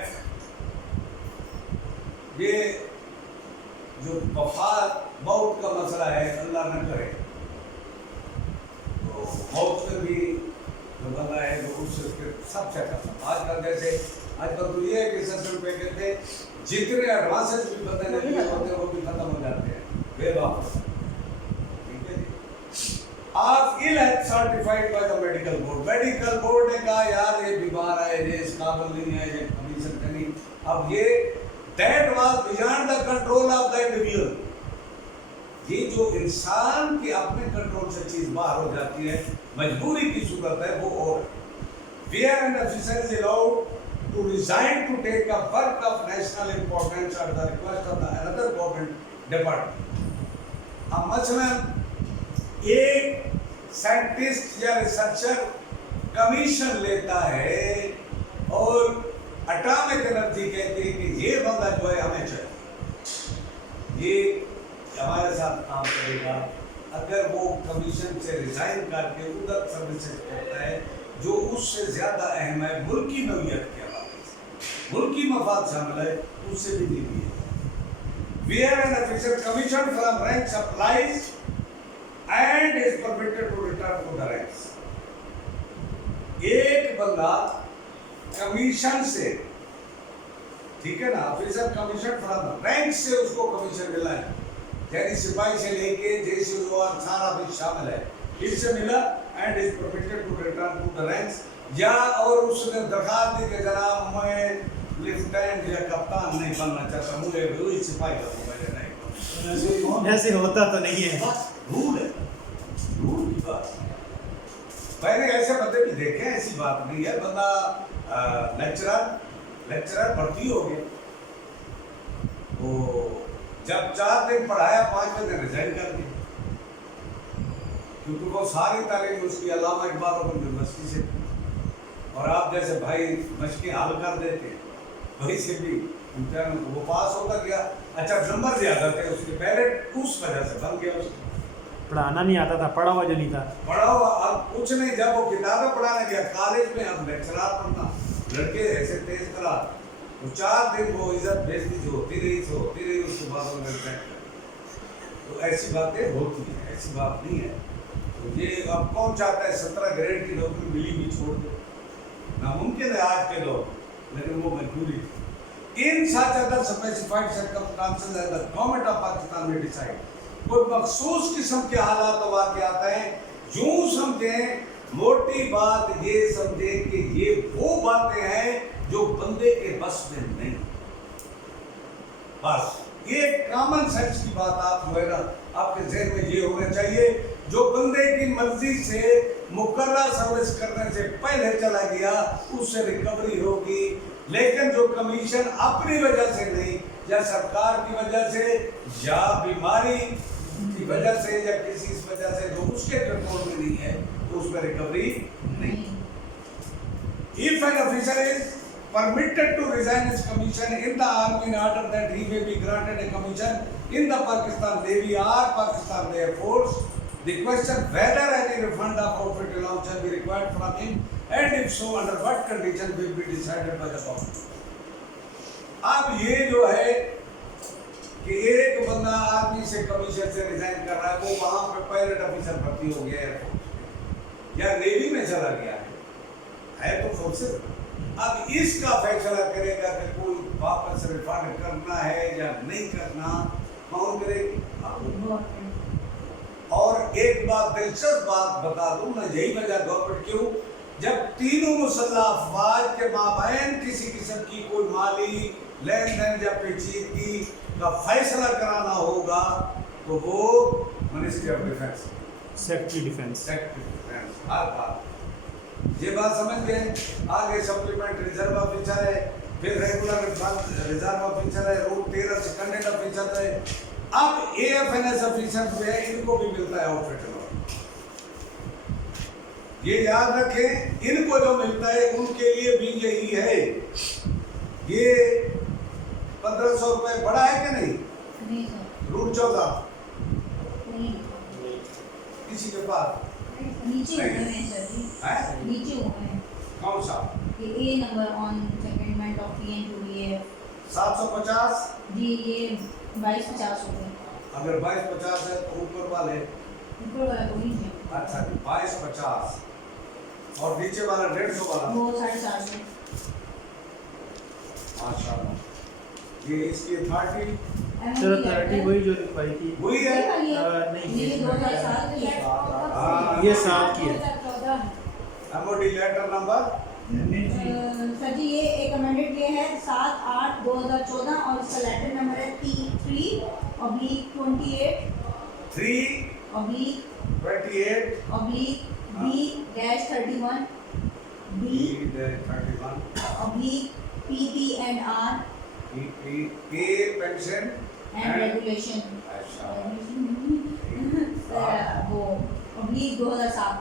ये जो वफात मौत का मसला है, अल्लाह न करे, तो मौत में भी जो बंदा है जो उससे सब चेक करता। आजकल जैसे आजकल तो ये है कि 10 रुपए के थे, जितने एडवांसेस भी बंदे ने लिए होते हैं वो भी खत्म हो जाते हैं बेवापस। ठीक है जी, आप ill certified by the medical board, medical board ने कहा यार ये बीमार है, ये इस काबिल नहीं है, ये कमीशन करनी। अब ये that was beyond the control of the individual, ये जो इंसान के अपने कंट्रोल से चीज बाहर हो जाती है, मजबूरी की सूरत है वो। और where an officer is allowed to resign to take a work of national importance at the request of the another government department. अब मसलन एक साइंटिस्ट या रिसर्चर कमीशन लेता है और एटॉमिक एनर्जी कहती है कि ये बंदा जो है हमें चाहिए, ये हमारे साथ काम करेगा। अगर वो कमीशन से रिजाइन करके उधर सर्विसेज करता है जो उससे ज्यादा अहम है, मुल्की नौयत के मुल्की मफाद शामिल है, उससे भी नहीं है। Where an officer commissioned from rank applies and is permitted to return to the ranks. एक बंदा कमीशन से, ठीक है ना, ऑफिसर कमीशन फ्रॉम रैंक से उसको कमीशन मिला है, यानी सिपाही से लेके जैसे वो सारा भी शामिल है, इससे मिला and is permitted to return to the ranks. या और उसने दरखास्त दी कि जनाब मैं लेफ्टिनेंट या कप्तान नहीं बनना चाहता, मुझे वही सिपाही का मुझे नहीं। ऐसे होता तो नहीं है, रूल है, रूल की बात। मैंने ऐसे बंदे भी देखे, ऐसी बात नहीं है। बंदा लेक्चरर भर्ती हो गया, वो जब 4 दिन पढ़ाया 5वें दिन रिजाइन कर दिया, क्योंकि वो सारी तालीम उसकी अल्लामा इकबाल ओपन यूनिवर्सिटी से, और आप जैसे भाई मशक़ें हल कर देते हैं, वही से भी इम्तिहान वो पास होता गया। अच्छा, नंबर ज़्यादा थे उसके, पहले उस वजह से बन गया उसको। पढ़ाना नहीं आता था, पढ़ा हुआ जो नहीं था, पढ़ा हुआ अब कुछ नहीं। जब वो किताबें पढ़ाने गया कॉलेज में, अब लेक्चरार पढ़ना, लड़के ऐसे तेज करा, तो 4 दिन वो इज्जत बेइज्जती जो होती रही उसके बाद वो मिलते हैं। तो ऐसी बातें होती हैं, ऐसी बात नहीं है। तो ये अब कौन चाहता है 17 ग्रेड की नौकरी मिली भी छोड़ दे, नामुमकिन है आज के लोग, लेकिन वो मजबूरी थी। In such other specified circumstances the government of Pakistan ने डिसाइड, कोई मखसूस किस्म के हालात और वाक़यात हैं, यूं समझें, मोटी बात ये समझें कि ये वो बातें हैं जो बंदे के बस में नहीं। बस ये कॉमन सेंस की बात आप जो है ना, आपके ज़हन में ये होना चाहिए, जो बंदे की मर्जी से मुकर्रर सर्विस करने से पहले चला गया उससे रिकवरी होगी। लेकिन जो कमीशन अपनी वजह से नहीं, या सरकार की वजह से, या बीमारी की वजह से, या किसी इस वजह से जो उसके कंट्रोल में नहीं है, तो उसमें रिकवरी नहीं। If an officer is permitted to resign his commission in the army in order that he may be granted a commission in the Pakistan Navy or Pakistan Air Force, The question whether any refund of outfit allowance shall be required from him, and if so, under what condition will be decided by the government. अब ये जो है कि एक बंदा army से commission से resign कर रहा है, वो वहां पे पायलट ऑफिसर भर्ती हो गया एयरफोर्स या नेवी में चला गया है तो फोर्सेस। अब इसका फैसला करेगा कि कोई वापस रिफंड करना है या नहीं करना, कौन करेगी? और एक बात दिलचस्प बात बता दूं मैं, यही वजह गवर्नमेंट क्यों, जब तीनों मुसल्लह अफवाज के माबैन किसी किस्म की कोई माली लेन देन या पेचीदगी का फैसला कराना होगा तो वो ministry of defence, secretary defence, हर बात ये बात समझ गए। आगे सप्लीमेंट रिजर्व ऑफिसर है, फिर रेगुलर रिजर्व ऑफिसर है, रूल 13 सेकंडेंट ऑफिसर है। अब एएफएनएस ऑफिसर जो है इनको भी मिलता है आउटफिट अलाउंस। ये याद रखें, इनको जो मिलता है उनके लिए भी यही है। ये 1500 रुपए बढ़ा है कि नहीं? नहीं सर, रूल 14 नहीं, किसी के पास नीचे हुए हैं सर जी, है? नीचे हुए हैं कौन सा? ये a number on secondment of PN to BF 750। जी, ये 2250 हो गए। अगर 2250 है तो ऊपर वाले, ऊपर वाला तो नीचे, अच्छा 2250 और नीचे वाला 150 वाला, वो 450। माशाल्लाह। ये इसकी अथॉरिटी चलो 30 वही जो लिखवाई थी, वही है। नहीं ये 2007 की है। ये 7 की है। एमओडी लेटर नंबर सर जी, ये एक अमेंडेड ये है 7/8/2014 और इसका लेटर नंबर है 3/28/3/28/B-31 B/PP&R pension and regulation, अच्छा वो /2007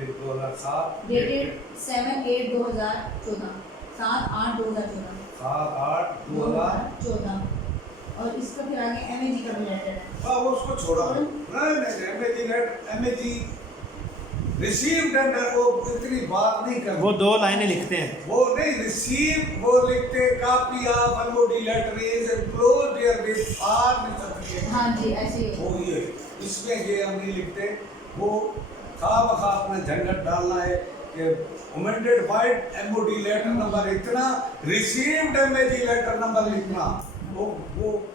2007 डेटेड 7/8/2014, 7/8/2014 7/8/2014। और इसका फिर आगे एमएजी का भी लेटर है। अब उसको छोड़ा नहीं MAG letter MAG received under, वो इतनी बात नहीं करते, वो 2 लाइनें लिखते हैं। वो नहीं रिसीव, वो लिखते copy of MOD letter is enclosed herewith form certificate. हाँ जी, ऐसे वो ये इसमें ये हम नहीं लिखते, वो खाब अपना झंझट डालना है कि amended vide MOD letter number इतना, रिसीव्ड एमएजी लेटर नंबर लिखना, वो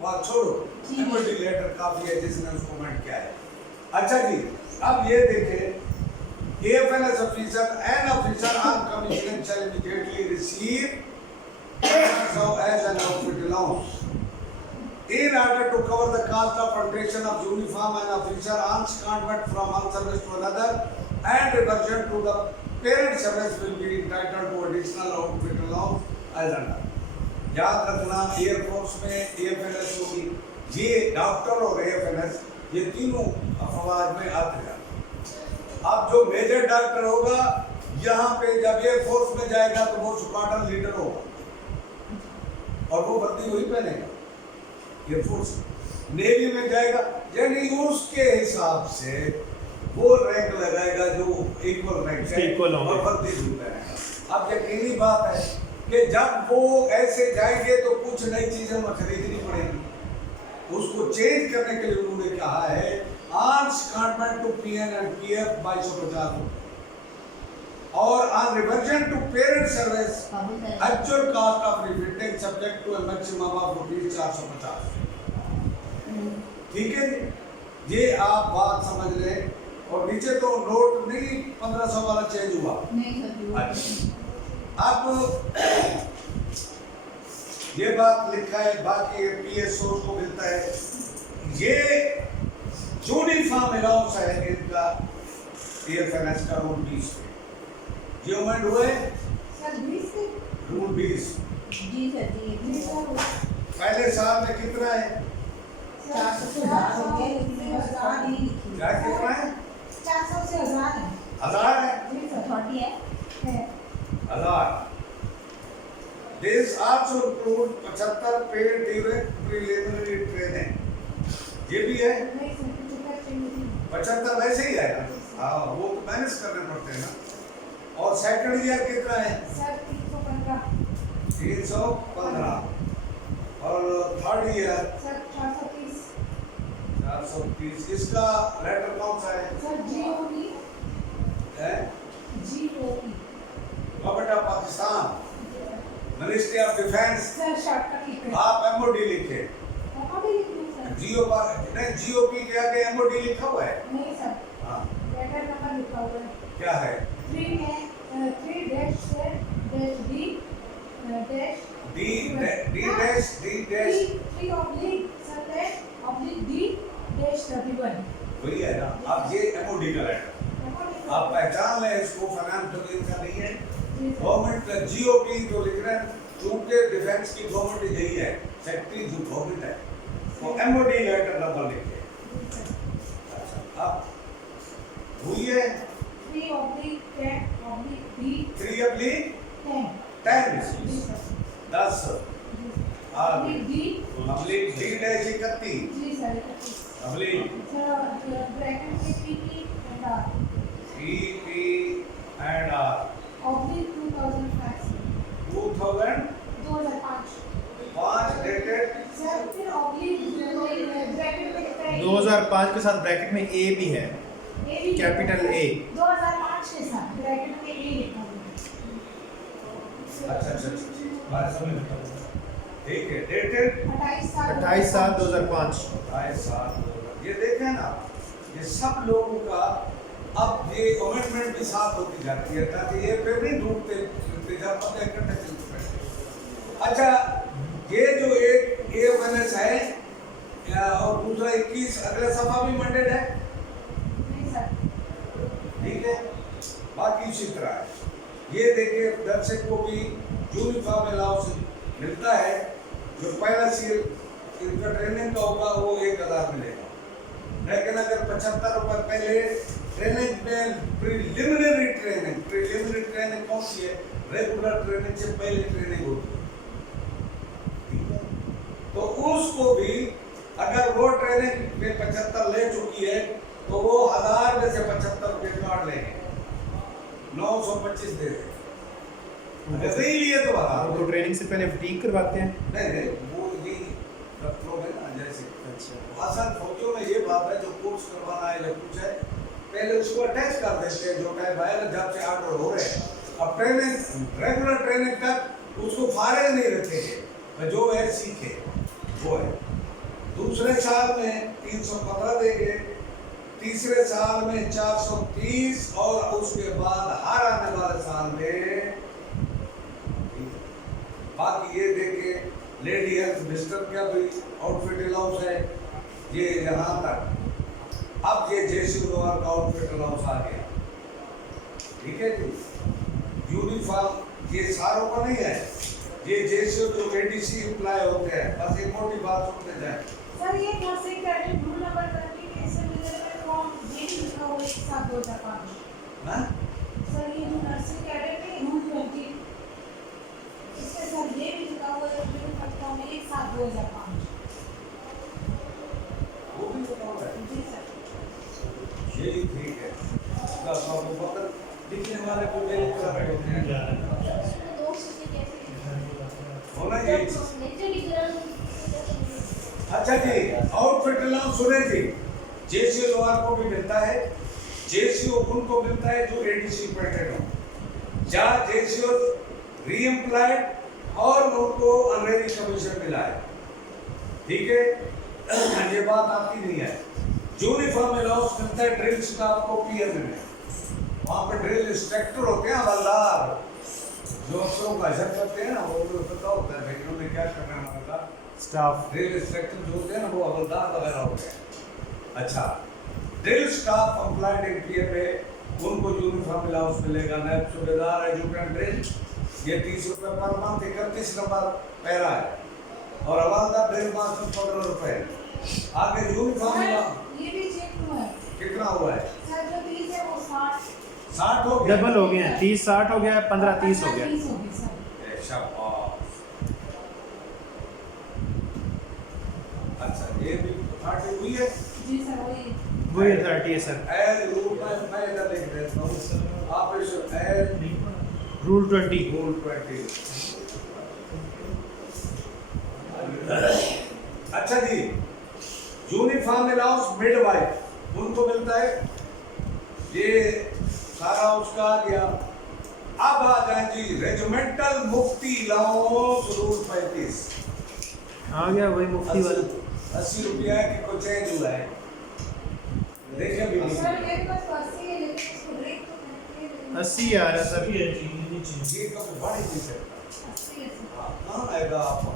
बात छोड़ो, एमओडी लेटर काफी है जिसने उसको अमेंड किया है। अच्छा जी, अब ये देखें, AFNS officer and officer on commission shall immediately receive so as an outfit allowance in order to cover the cost of alteration of uniform and officer on secondment from one service to another and reversion to the parent service will be entitled to additional outfit allowance as under। याद रखना, air force में AFNS होगी, ये doctor और AFNS ये तीनों अफवाज में आते हैं। अब जो मेजर डॉक्टर होगा यहाँ पे जब एयरफोर्स में जाएगा तो वो स्क्वाड्रन लीडर होगा और वो वर्दी वही पहनेगा एयरफोर्स। नेवी में जाएगा यानी उसके हिसाब से वो रैंक लगाएगा जो इक्वल रैंक है और वर्दी भी पहनेगा। अब यकीनी बात है कि जब वो ऐसे जाएंगे तो कुछ नई चीजें हमें खरीदनी पड़ेगी, उसको चेंज करने के लिए उन्होंने कहा है on secondment to PN and PF 2250 और on reversion to parent service actual cost of refitting subject to a maximum of ₹450। ठीक है जी, ये आप बात समझ लें। और नीचे तो नोट नहीं 1500 वाला चेंज हुआ नहीं। अच्छा, अब ये बात लिखा है, बाकी PSO को मिलता है। ये यूनिफॉर्म अलाउंस है इनका AFNS का रूल 20 पे जो अमेंड हुए सर 20 से रूल 20 जी सर जी, पहले साल में कितना है? 400 से 1000 हो गए, इसमें बस 40 ही लिखी क्या कितना है? 400 से 1000 है। 1000 है? जी सर 40 है। 1000। This also include 75 paid direct preliminary training, ये भी है। नहीं सर, 75 चाहिए। 75 वैसे ही आएगा। हाँ, वो तो मैनेज करने पड़ते हैं ना। और सेकंड ईयर कितना है? सर 315। 315। और थर्ड ईयर? सर 430। 430। इसका लेटर कौन सा है? Sir GOE। है? GOE। Government of Pakistan, ministry of defence. Sir shortcut लिखे। आप MOD लिखे। अभी लिखिए सर। GOP के आगे MOD लिखा हुआ है। नहीं सर, हाँ, लेटर नंबर लिखा हुआ है। क्या है? 3 में 3 डैश से dash D dash D-D-D-D-D 3 oblique sir dash oblique D dash 31। वही है ना। अब ये MOD का लेटर आप पहचान लें इसको, फाइनेंस का नहीं है। गवर्नमेंट GOP जो लिख रहे हैं, चूंकि डिफेंस की गवर्नमेंट यही है, सेक्रेटरी जो गवर्नमेंट है वो MOD लेटर नंबर लिखे। अच्छा, अब हुई है 3 oblique 10 oblique D 3 oblique 10 10 10 oblique D oblique D dash 31 जी सर 31 ऑब्लिक सर ब्रैकेट में PP and R PP and R oblique 2005 2005 dated sir फिर ऑब्लिक ब्रैकेट में लिखा है 2005 के साथ ब्रैकेट में ए भी है, कैपिटल A। 2005 के साथ ब्रैकेट में A लिखा हुआ है। अच्छा ठीक है। डेटेड 28/7/2005। 28/7/2005। ये देखें ना, ये सब लोगों का अब ये अमेंडमेंट भी साथ होती जाती है ताकि ये पे नहीं ढूंढते जब पता इकट्ठे चलते बैठे। अच्छा, ये जो एक AFNS है और दूसरा 21 अगला सफा भी मंडेड है, नहीं सर ठीक है। बाकी इसी तरह है। ये देखिए दर्शक को भी यूनिफॉर्म अलाउंस मिलता है। जो पहला सील इनका ट्रेनिंग का होगा वो 1000 मिलेगा, लेकिन अगर 75 रुपए पहले ट्रेनिंग में प्रिलिमिनरी ट्रेनिंग कौन सी है? रेगुलर ट्रेनिंग से पहले ट्रेनिंग होती है, ठीक है। तो उसको भी अगर वो ट्रेनिंग में 75 ले चुकी है तो वो 1000 में से 75 रुपए काट लेंगे, 925 दे देंगे। अगर नहीं लिए तो वो तो ट्रेनिंग से पहले फटीक करवाते हैं। नहीं वो ये डॉक्टरों में ना जैसे अच्छा, आसान फौजियों में ये बात है, जो कोर्स करवाना है या कुछ है पहले उसको अटैच कर देते हैं जो टाइम आएगा जब से ऑर्डर हो रहे हैं। अब ट्रेनिंग रेगुलर ट्रेनिंग तक उसको फारिग नहीं रखेंगे, जो है सीखे वो है। दूसरे साल में 315 देंगे, तीसरे साल में 430 और उसके बाद हर आने वाले साल में बाकी ये देखे लेडी हेल्थ मिनिस्टर का भी आउटफिट अलाउंस है ये यहाँ तक। अब ये JCO द्वारा का आउटफिट अलाउंस आ गया, ठीक है जी। यूनिफॉर्म ये सारों का नहीं है, ये JCO जो ADC एम्प्लॉय होते हैं, बस एक मोटी बात सुनते जाए। सर ये नर्सिंग कैडेट रूल नंबर 20 के इससे रिलेटेड फॉर्म ये भी लिखा हुआ है 1/7/2005। ना सर ये जो नर्सिंग कैडेट है रूल 20 इसके सर ये भी लिखा हुआ है जो फॉर्म 1/7/2005। वो भी बताओ है, जी सर यही ठीक है। उसका सब ऊपर लिखने वाले को मेरे तरह होते हैं होना यही चीज। अच्छा जी, आउटफिट अलाउंस सुने जी, JCO लोअर को भी मिलता है, JCO उनको मिलता है जो ADC पेटेड हो, जहाँ JCO रीएम्प्लॉयड और उनको ऑनरेरी कमीशन मिला है, ठीक है। ये बात आपकी नहीं है। यूनिफॉर्म अलाउंस मिलता है ड्रिल स्टाफ को PM में, वहाँ पे ड्रिल इंस्ट्रक्टर होते हैं, हवलदार जो अफसरों का हिसाब करते हैं ना, वो पता होता है भाई उन्होंने क्या करना है। हमारा स्टाफ ड्रिल इंस्ट्रक्टर जो होते हैं ना वो हवलदार वगैरह होते हैं। अच्छा, drill staff applied in PM में उनको यूनिफॉर्म अलाउंस मिलेगा। नायब सूबेदार एजुकेशन ड्रिल ये 30 रुपये पर मंथ, 31 नंबर पैरा है, और हवलदार ड्रिल मास्टर 15 रुपये। आगे यूनिफॉर्म ये भी चेक हुआ है कितना हुआ है? सर जो 30 है वो 60 हो गया, डबल हो गए हैं, 30/60 हो गया, 15/30 हो गया। 30 हो गया सर। शाबाश। अच्छा, ये भी 30 हुई है। जी सर वही वही अथॉरिटी है सर। एज रूल मैं इधर लिख देता हूँ, आप इस एज रूल 20। रूल 20। अच्छा जी, यूनिफॉर्म अलाउंस मिडवाइफ उनको मिलता है, ये सारा उसका आ गया। अब आ जाए जी रेजिमेंटल मुफ्ती अलाउंस रूल 35। आ गया वही मुफ्ती वाला। 80 रुपया की कुछ चेंज हुआ है, देखिए भी सर मेरे पास तो 80 है, लेकिन उसको रेट तो करके 80 आ रहा सर। ये कब बढ़ नहीं सकता। 80 है सर। हाँ आएगा आपको,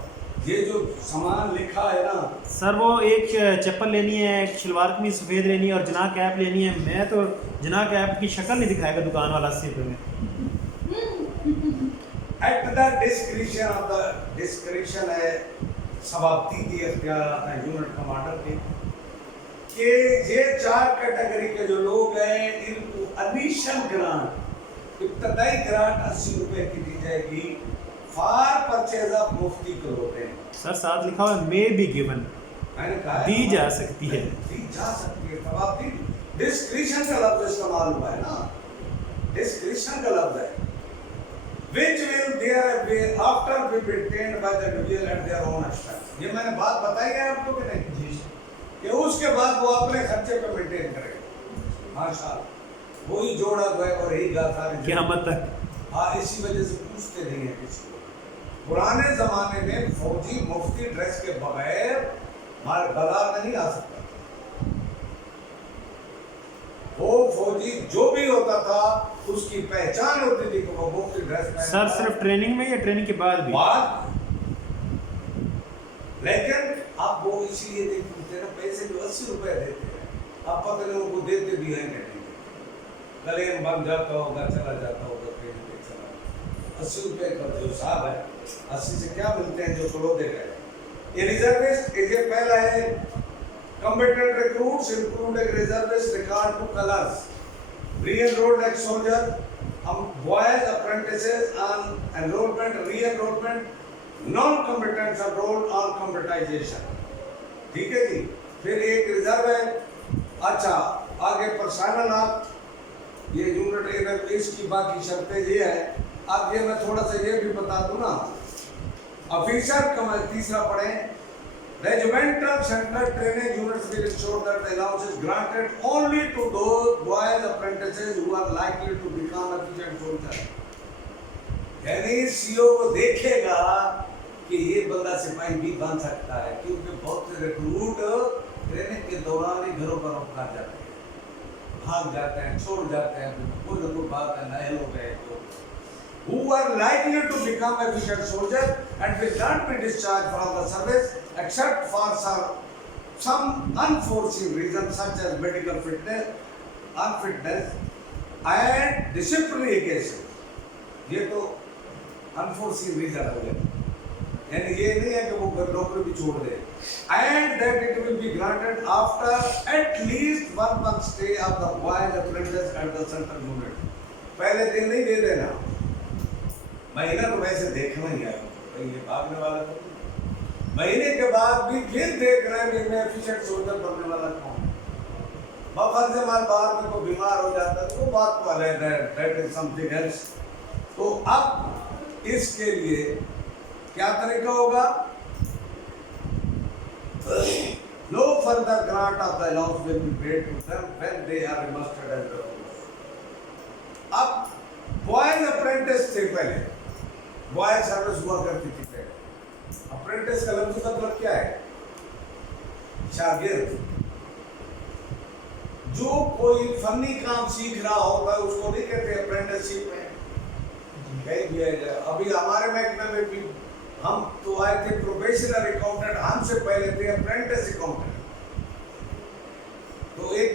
ये जो सामान लिखा है ना, सर वो एक चप्पल लेनी है, एक शलवार कमीज सफ़ेद लेनी है और जना कैप लेनी है। मैं तो जना कैप की शक्ल नहीं दिखाएगा दुकान वाला 80 रुपये में। एट द डिस्क्रिप्शन है सभापति की अख्तियारात हैं यूनिट कमांडर के, कि ये 4 कैटेगरी के जो लोग हैं इनको इनिशियल ग्रांट, इब्तदाई ग्रांट 80 रुपए की दी जाएगी for purchase of Mufti clothing. Sir साथ लिखा हुआ मे बी गिवन, मैंने कहा दी जा सकती है। दी जा सकती है, तब आप डिस्क्रिप्शन का लफ्ज इस्तेमाल हुआ है ना, डिस्क्रिप्शन का लफ्ज है। Which will thereafter after be maintained by the individual at their own expense। ये मैंने बात बताई है आपको कि नहीं जी, कि उसके बाद वो अपने खर्चे पे मेंटेन करेगा। माशाअल्लाह, वही जोड़ा जो है और यही गाथा है क़यामत तक। हाँ, इसी वजह से पूछते नहीं है किसी को। पुराने जमाने में फौजी मुफ्ती ड्रेस के बगैर बाजार में नहीं आ सकता। वो फौजी जो भी होता था उसकी पहचान होती थी कि वो मुफ्ती ड्रेस में। सर सिर्फ ट्रेनिंग में या ट्रेनिंग के बाद भी? लेकिन अब वो इसीलिए नहीं पूछते ना, पैसे जो 80 रुपए देते हैं, अब पता नहीं उनको देते भी हैं कि नहीं। कलेम बन जाता होगा, चला जाता होगा, कहीं नहीं चला। 80 रुपए का जो हिसाब है, 80 से क्या मिलते हैं जो करो देगा। ये रिजर्विस्ट ये पहला है, combatant recruits include a reservist regard to colors, re-enrolled ex-soldier, boys apprentices on enrollment, re-enrollment, non-combatants enrolled on combatization। ठीक है जी। फिर एक रिजर्व है। अच्छा आगे पर्सनल आप ये यूनिट इसकी बाकी शर्तें ये है। अब ये मैं थोड़ा सा ये भी बता दूं ना, ऑफिसर का तीसरा पढ़े, regimental central training units will ensure that the allowance is granted only to those boys apprentices who are likely to become efficient soldiers। यानी सीओ को देखेगा कि ये बंदा सिपाही भी बन सकता है, क्योंकि बहुत से रिक्रूट ट्रेनिंग के दौरान ही घरों पर रुका जाते हैं, भाग जाते हैं, छोड़ जाते हैं, कोई ना कोई बात है, नए लोग हैं who are likely to become efficient soldiers and will not be discharged from the service except for some unforeseen reasons such as medical fitness, unfitness and disciplinary cases। ये तो unforeseen reason हो गया, यानी ये नहीं है कि वो नौकरी भी छोड़ दे। And that it will be granted after at least 1 month stay of the boys apprentice at the central unit। पहले दिन नहीं दे देना, महीना तो वैसे देखना ही है, ये भागने वाला तो महीने के बाद भी फिर देख रहे हैं कि मैं एफिशिएंट सोल्जर बनने वाला कौन। बफर से माल बाहर में कोई बीमार हो जाता है तो बात को अलग है, दैट इज समथिंग एल्स। तो अब इसके लिए क्या तरीका होगा? No further grant of the allowance will be paid to them when they are mustered as the। अब बॉयज अप्रेंटिस थे पहले, बॉयज सर्विस हुआ करती थी पहले। अप्रेंटिस का लफ्ज़ का मतलब क्या है? शागिर्द। जो कोई फनी काम सीख रहा होगा उसको नहीं कहते अप्रेंटिसशिप में, कहीं भी है। अभी हमारे महकमे में भी हम तो आए थे प्रोफेशनल अकाउंटेंट, हमसे पहले थे अप्रेंटिस अकाउंटेंट। तो एक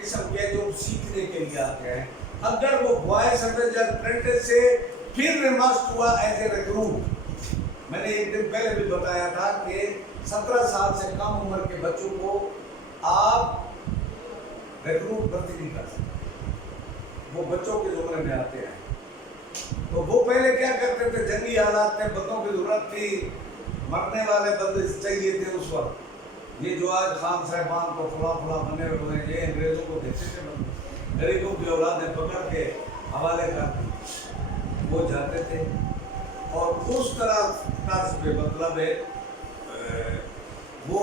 किस्म के जो सीखने के लिए आते हैं। अगर वो बॉय सर्विस अप्रेंटिस से फिर रिमास्ट हुआ एज ए रिक्रूट, मैंने एक दिन पहले भी बताया था कि 17 साल से कम उम्र के बच्चों को आप रिक्रूट भर्ती नहीं कर सकते, वो बच्चों के जुमरे में आते हैं। तो वो पहले क्या करते थे, जंगी हालात में बंदों की जरूरत थी, मरने वाले बंदे चाहिए थे उस वक्त, ये जो आज खान साहबान को फुला फुला बने हुए हैं, ये अंग्रेजों को देते थे बंदे। गरीबों की औलादें पकड़ के हवाले कर दी, वो जाते थे और उस तरह तर्ज पे मतलब है वो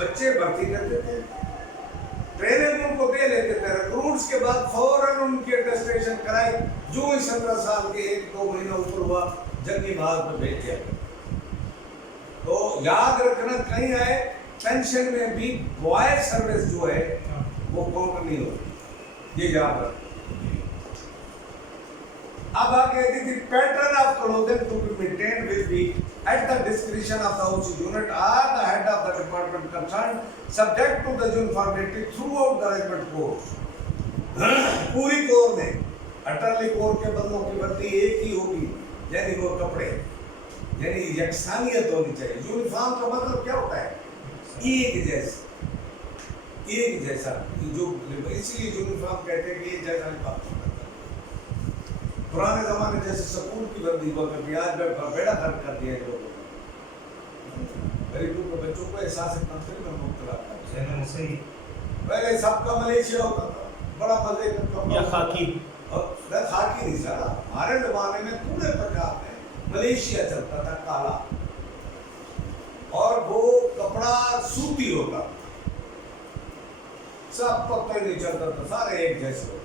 बच्चे भर्ती करते थे, ट्रेनिंग उनको दे लेते थे, रिक्रूट्स के बाद फौरन उनकी अटेस्टेशन कराई, जो ही 17 साल के 1-2 महीना ऊपर हुआ जंगी भाग में भेज दिया। तो याद रखना कहीं आए पेंशन में भी बॉय सर्विस जो है वो काउंट नहीं होती, ये याद रखना। अब आगे the pattern of clothing to be maintained will be at the discretion of the OC unit or the head of the department concerned, subject to the uniformity throughout the regiment corps। पूरी core में अटली core के बंदों की भर्ती एक ही होगी, यानी वो कपड़े, यानी यकसानियत होनी चाहिए। यूनिफॉर्म का मतलब क्या होता है? एक जैसा, एक जैसा, जो इसलिए यूनिफॉर्म कहते हैं कि एक जैसा लिबास। पुराने जमाने जैसे स्कूल की वर्दी हुआ करती, आज बेड़ा गर्क कर दिया लोगों ने, गरीबों के बच्चों को एहसास तंत्र में मुब्तला कर दिया। पहले सबका मलेशिया होता था, बड़ा मजे का या खाकी, और खाकी नहीं सारा, हमारे जमाने में पूरे पंजाब में मलेशिया चलता था काला, और वो कपड़ा सूती होता, सब पता ही नहीं चलता था, सारे एक जैसे होते।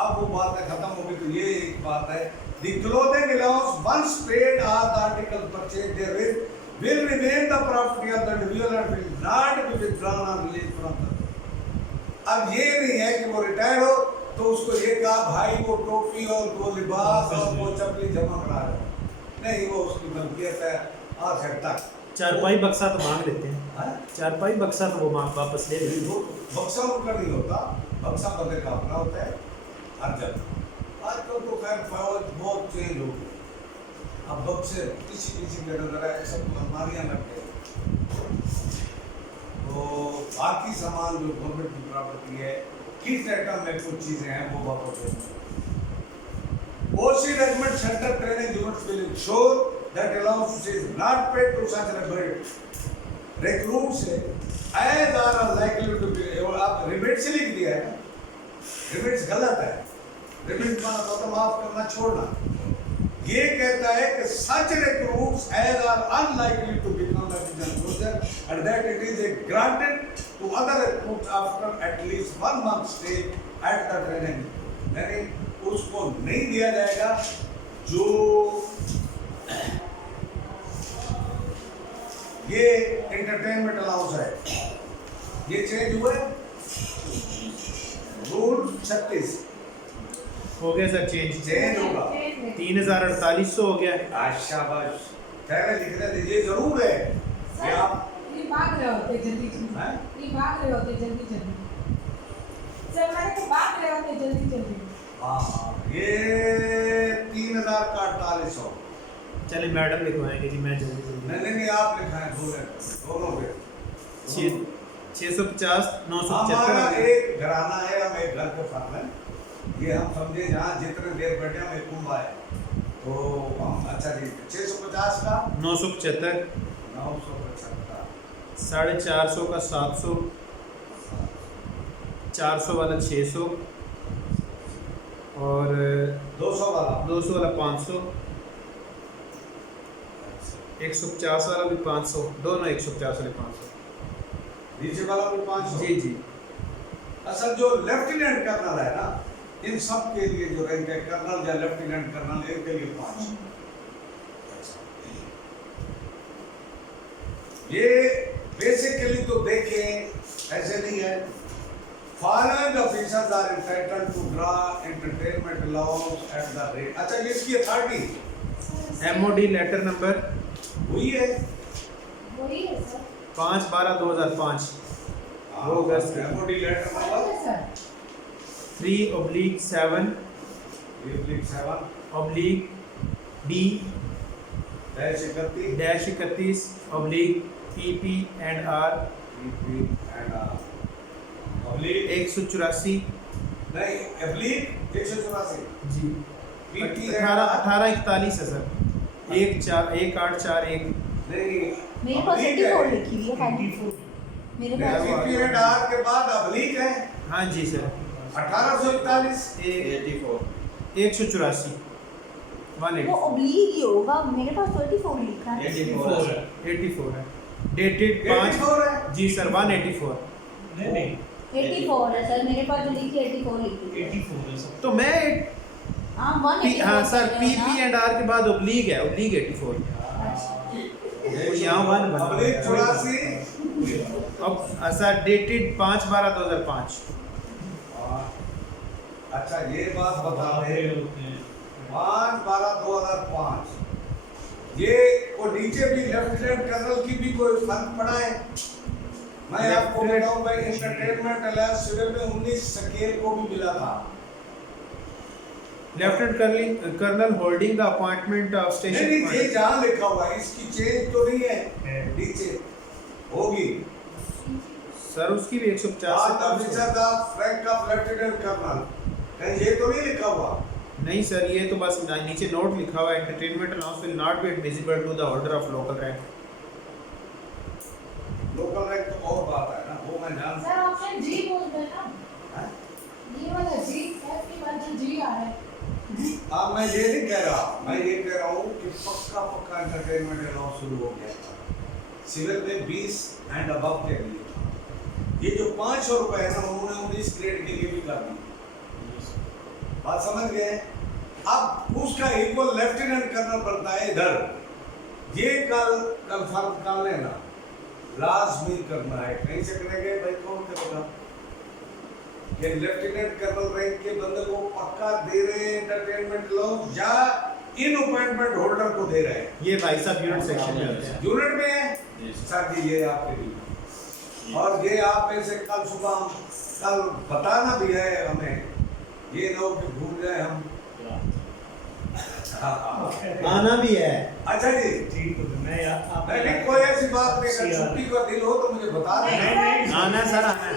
अब वो बात है खत्म हो गई। तो ये एक बात है, the clothing allowance once paid or the article purchased therewith will remain the property of the individual and will not be withdrawn or released from the। अब ये नहीं है कि वो रिटायर हो तो उसको ये कहा भाई वो टोपी और वो लिबास और वो चपली जमा करा दो, नहीं, वो उसकी मलकियत है और फिर तक। चारपाई बक्सा तो मांग लेते हैं, चारपाई बक्सा तो वो मांग वापस ले लेते हैं। बक्सा उनका नहीं होता, बक्सा बंदे का अपना होता है हर जगह। आजकल तो खैर फौज बहुत चेंज हो गई, अब बक्से किसी किसी के नजर आए सब अलमारियां लग गई। तो बाकी सामान जो गवर्नमेंट की प्रॉपर्टी है, किस आइटम में कुछ चीजें हैं वो वापस OC regiment center training units will ensure that allowance is not paid to such recruits as are likely to be। आप रिबेट से लिख दिया है ना, रिबेट्स गलत है, रिबेट माना तो माफ करना छोड़ना। ये कहता है कि such recruits as are unlikely to become a soldier and that it is a granted to other recruits after at least 1 month stay at the training। यानी उसको नहीं दिया जाएगा जो ये एंटरटेनमेंट अलाउंस है, ये चेंज हुआ है रूल 36 हो गया सर, चेंज होगा, 3448 हो गया। शाबाश, पहले लिखने दीजिए, जरूर है कि आप ये भाग रहे होते जल्दी हैं? ये भाग रहे होते जल्दी सर, मैंने को भाग रहे होते जल्दी। हाँ, ये 3448 हो। चले मैडम लिखवाएंगे जी, मैं जल्दी नहीं आप लिखाएं, दोनों पे 650 हमारा 975। एक घराना है, हम एक घर के फर्म है, ये हम समझे जहाँ जितने देर बैठे हम एक कुंभ आए तो हम, अच्छा जी 650 का 975, 975, 450 का 700, 400 वाला 600 और 200 वाला 200 वाला 500, 150 वाला भी 500, दोनों 150 वाले 500। नीचे वाला भी 500। जी जी। असल जो लेफ्टिनेंट कर्नल है ना, इन सब के लिए जो रैंक है कर्नल या लेफ्टिनेंट कर्नल, इनके लिए 500। ये बेसिकली तो देखें ऐसे नहीं है। Following officers are entitled to draw entertainment allowance at the rate। अच्छा, ये इसकी अथॉरिटी MOD लेटर नंबर हुई है, वही है सर, 5/12/2005। वो अगस्त का। MOD letter number sir 3/7/D -31/PP&R 184 नहीं एब्लिक 184 जी। PP 1841 है सर, 14841 नहीं मेरे पास अब्लीक 84 है। लिखी हुई है खाली। मेरे पास नेवी पीरियड आर के बाद अब्लीक है हाँ जी सर 1841 184 वो 180 oblique ही होगा, मेरे पास 34 लिखा है। 84 है डेटेड 5 84 है जी सर 184 नहीं 84 है सर, मेरे पास जो लिखी है 84 लिखी है। 84 है सब। तो मैं हाँ 184 हाँ सर कर पी रहे हो पी ना? एंड आर के बाद ओब्लीक है ओब्लीक 84 वो यहाँ 1 बना अब्लीक हुआ है। 84 अब सर डेटेड 5/12/2005 अच्छा ये बात बता रहे 5/12/2005 ये वो नीचे भी लेफ्टिनेंट कर्नल की भी कोई फर्क पड़ा है मैं आपको बताऊं भाई एंटरटेनमेंट अलायंस सिविल में 19 स्केल को भी मिला था lieutenant colonel holding the appointment of नहीं स्टेशन ये जहाँ लिखा हुआ है इसकी चेंज तो नहीं है नीचे होगी सर उसकी भी 150 आज से कम ऑफिसर है। का रैंक ऑफ लेफ्टिनेंट कर्नल कहीं ये तो नहीं लिखा हुआ नहीं सर ये तो बस नीचे नोट लिखा हुआ है entertainment allowance will not be admissible to the order of local rank local rank तो और बात है ना वो मैं जानता सर ऑप्शन जी बोल रहे हैं ना, हूं ये वाला जी एफ के बाद जो जी आ रहा है। अब मैं ये नहीं कह रहा मैं ये कह रहा हूँ कि पक्का पक्का एंटरटेनमेंट अलाउंस शुरू हो गया था सिविल में 20 एंड अबव के लिए ये जो 500 रुपए है ना उन्होंने 19 ग्रेड के लिए भी कर दी बात समझ गए अब उसका इक्वल लेफ्टिनेंट कर्नल बनता है इधर ये कल कंफर्म कर लेना लाजमी करना है कहीं से करेंगे भाई कौन करेगा ये लेफ्टिनेंट कर्नल रैंक के बंदे को पक्का दे रहे हैं एंटरटेनमेंट लोग या इन अपॉइंटमेंट होल्डर को दे रहे हैं ये भाई साहब यूनिट सेक्शन में होता है यूनिट में है सर जी ये आपके लिए और ये आप में से कल सुबह कल बताना भी है हमें ये ना हो कि भूल जाए हम आना भी है अच्छा जी ठीक है मैं नहीं कोई ऐसी बात नहीं अगर छुट्टी का दिन हो तो मुझे बता देना आना सर आना है।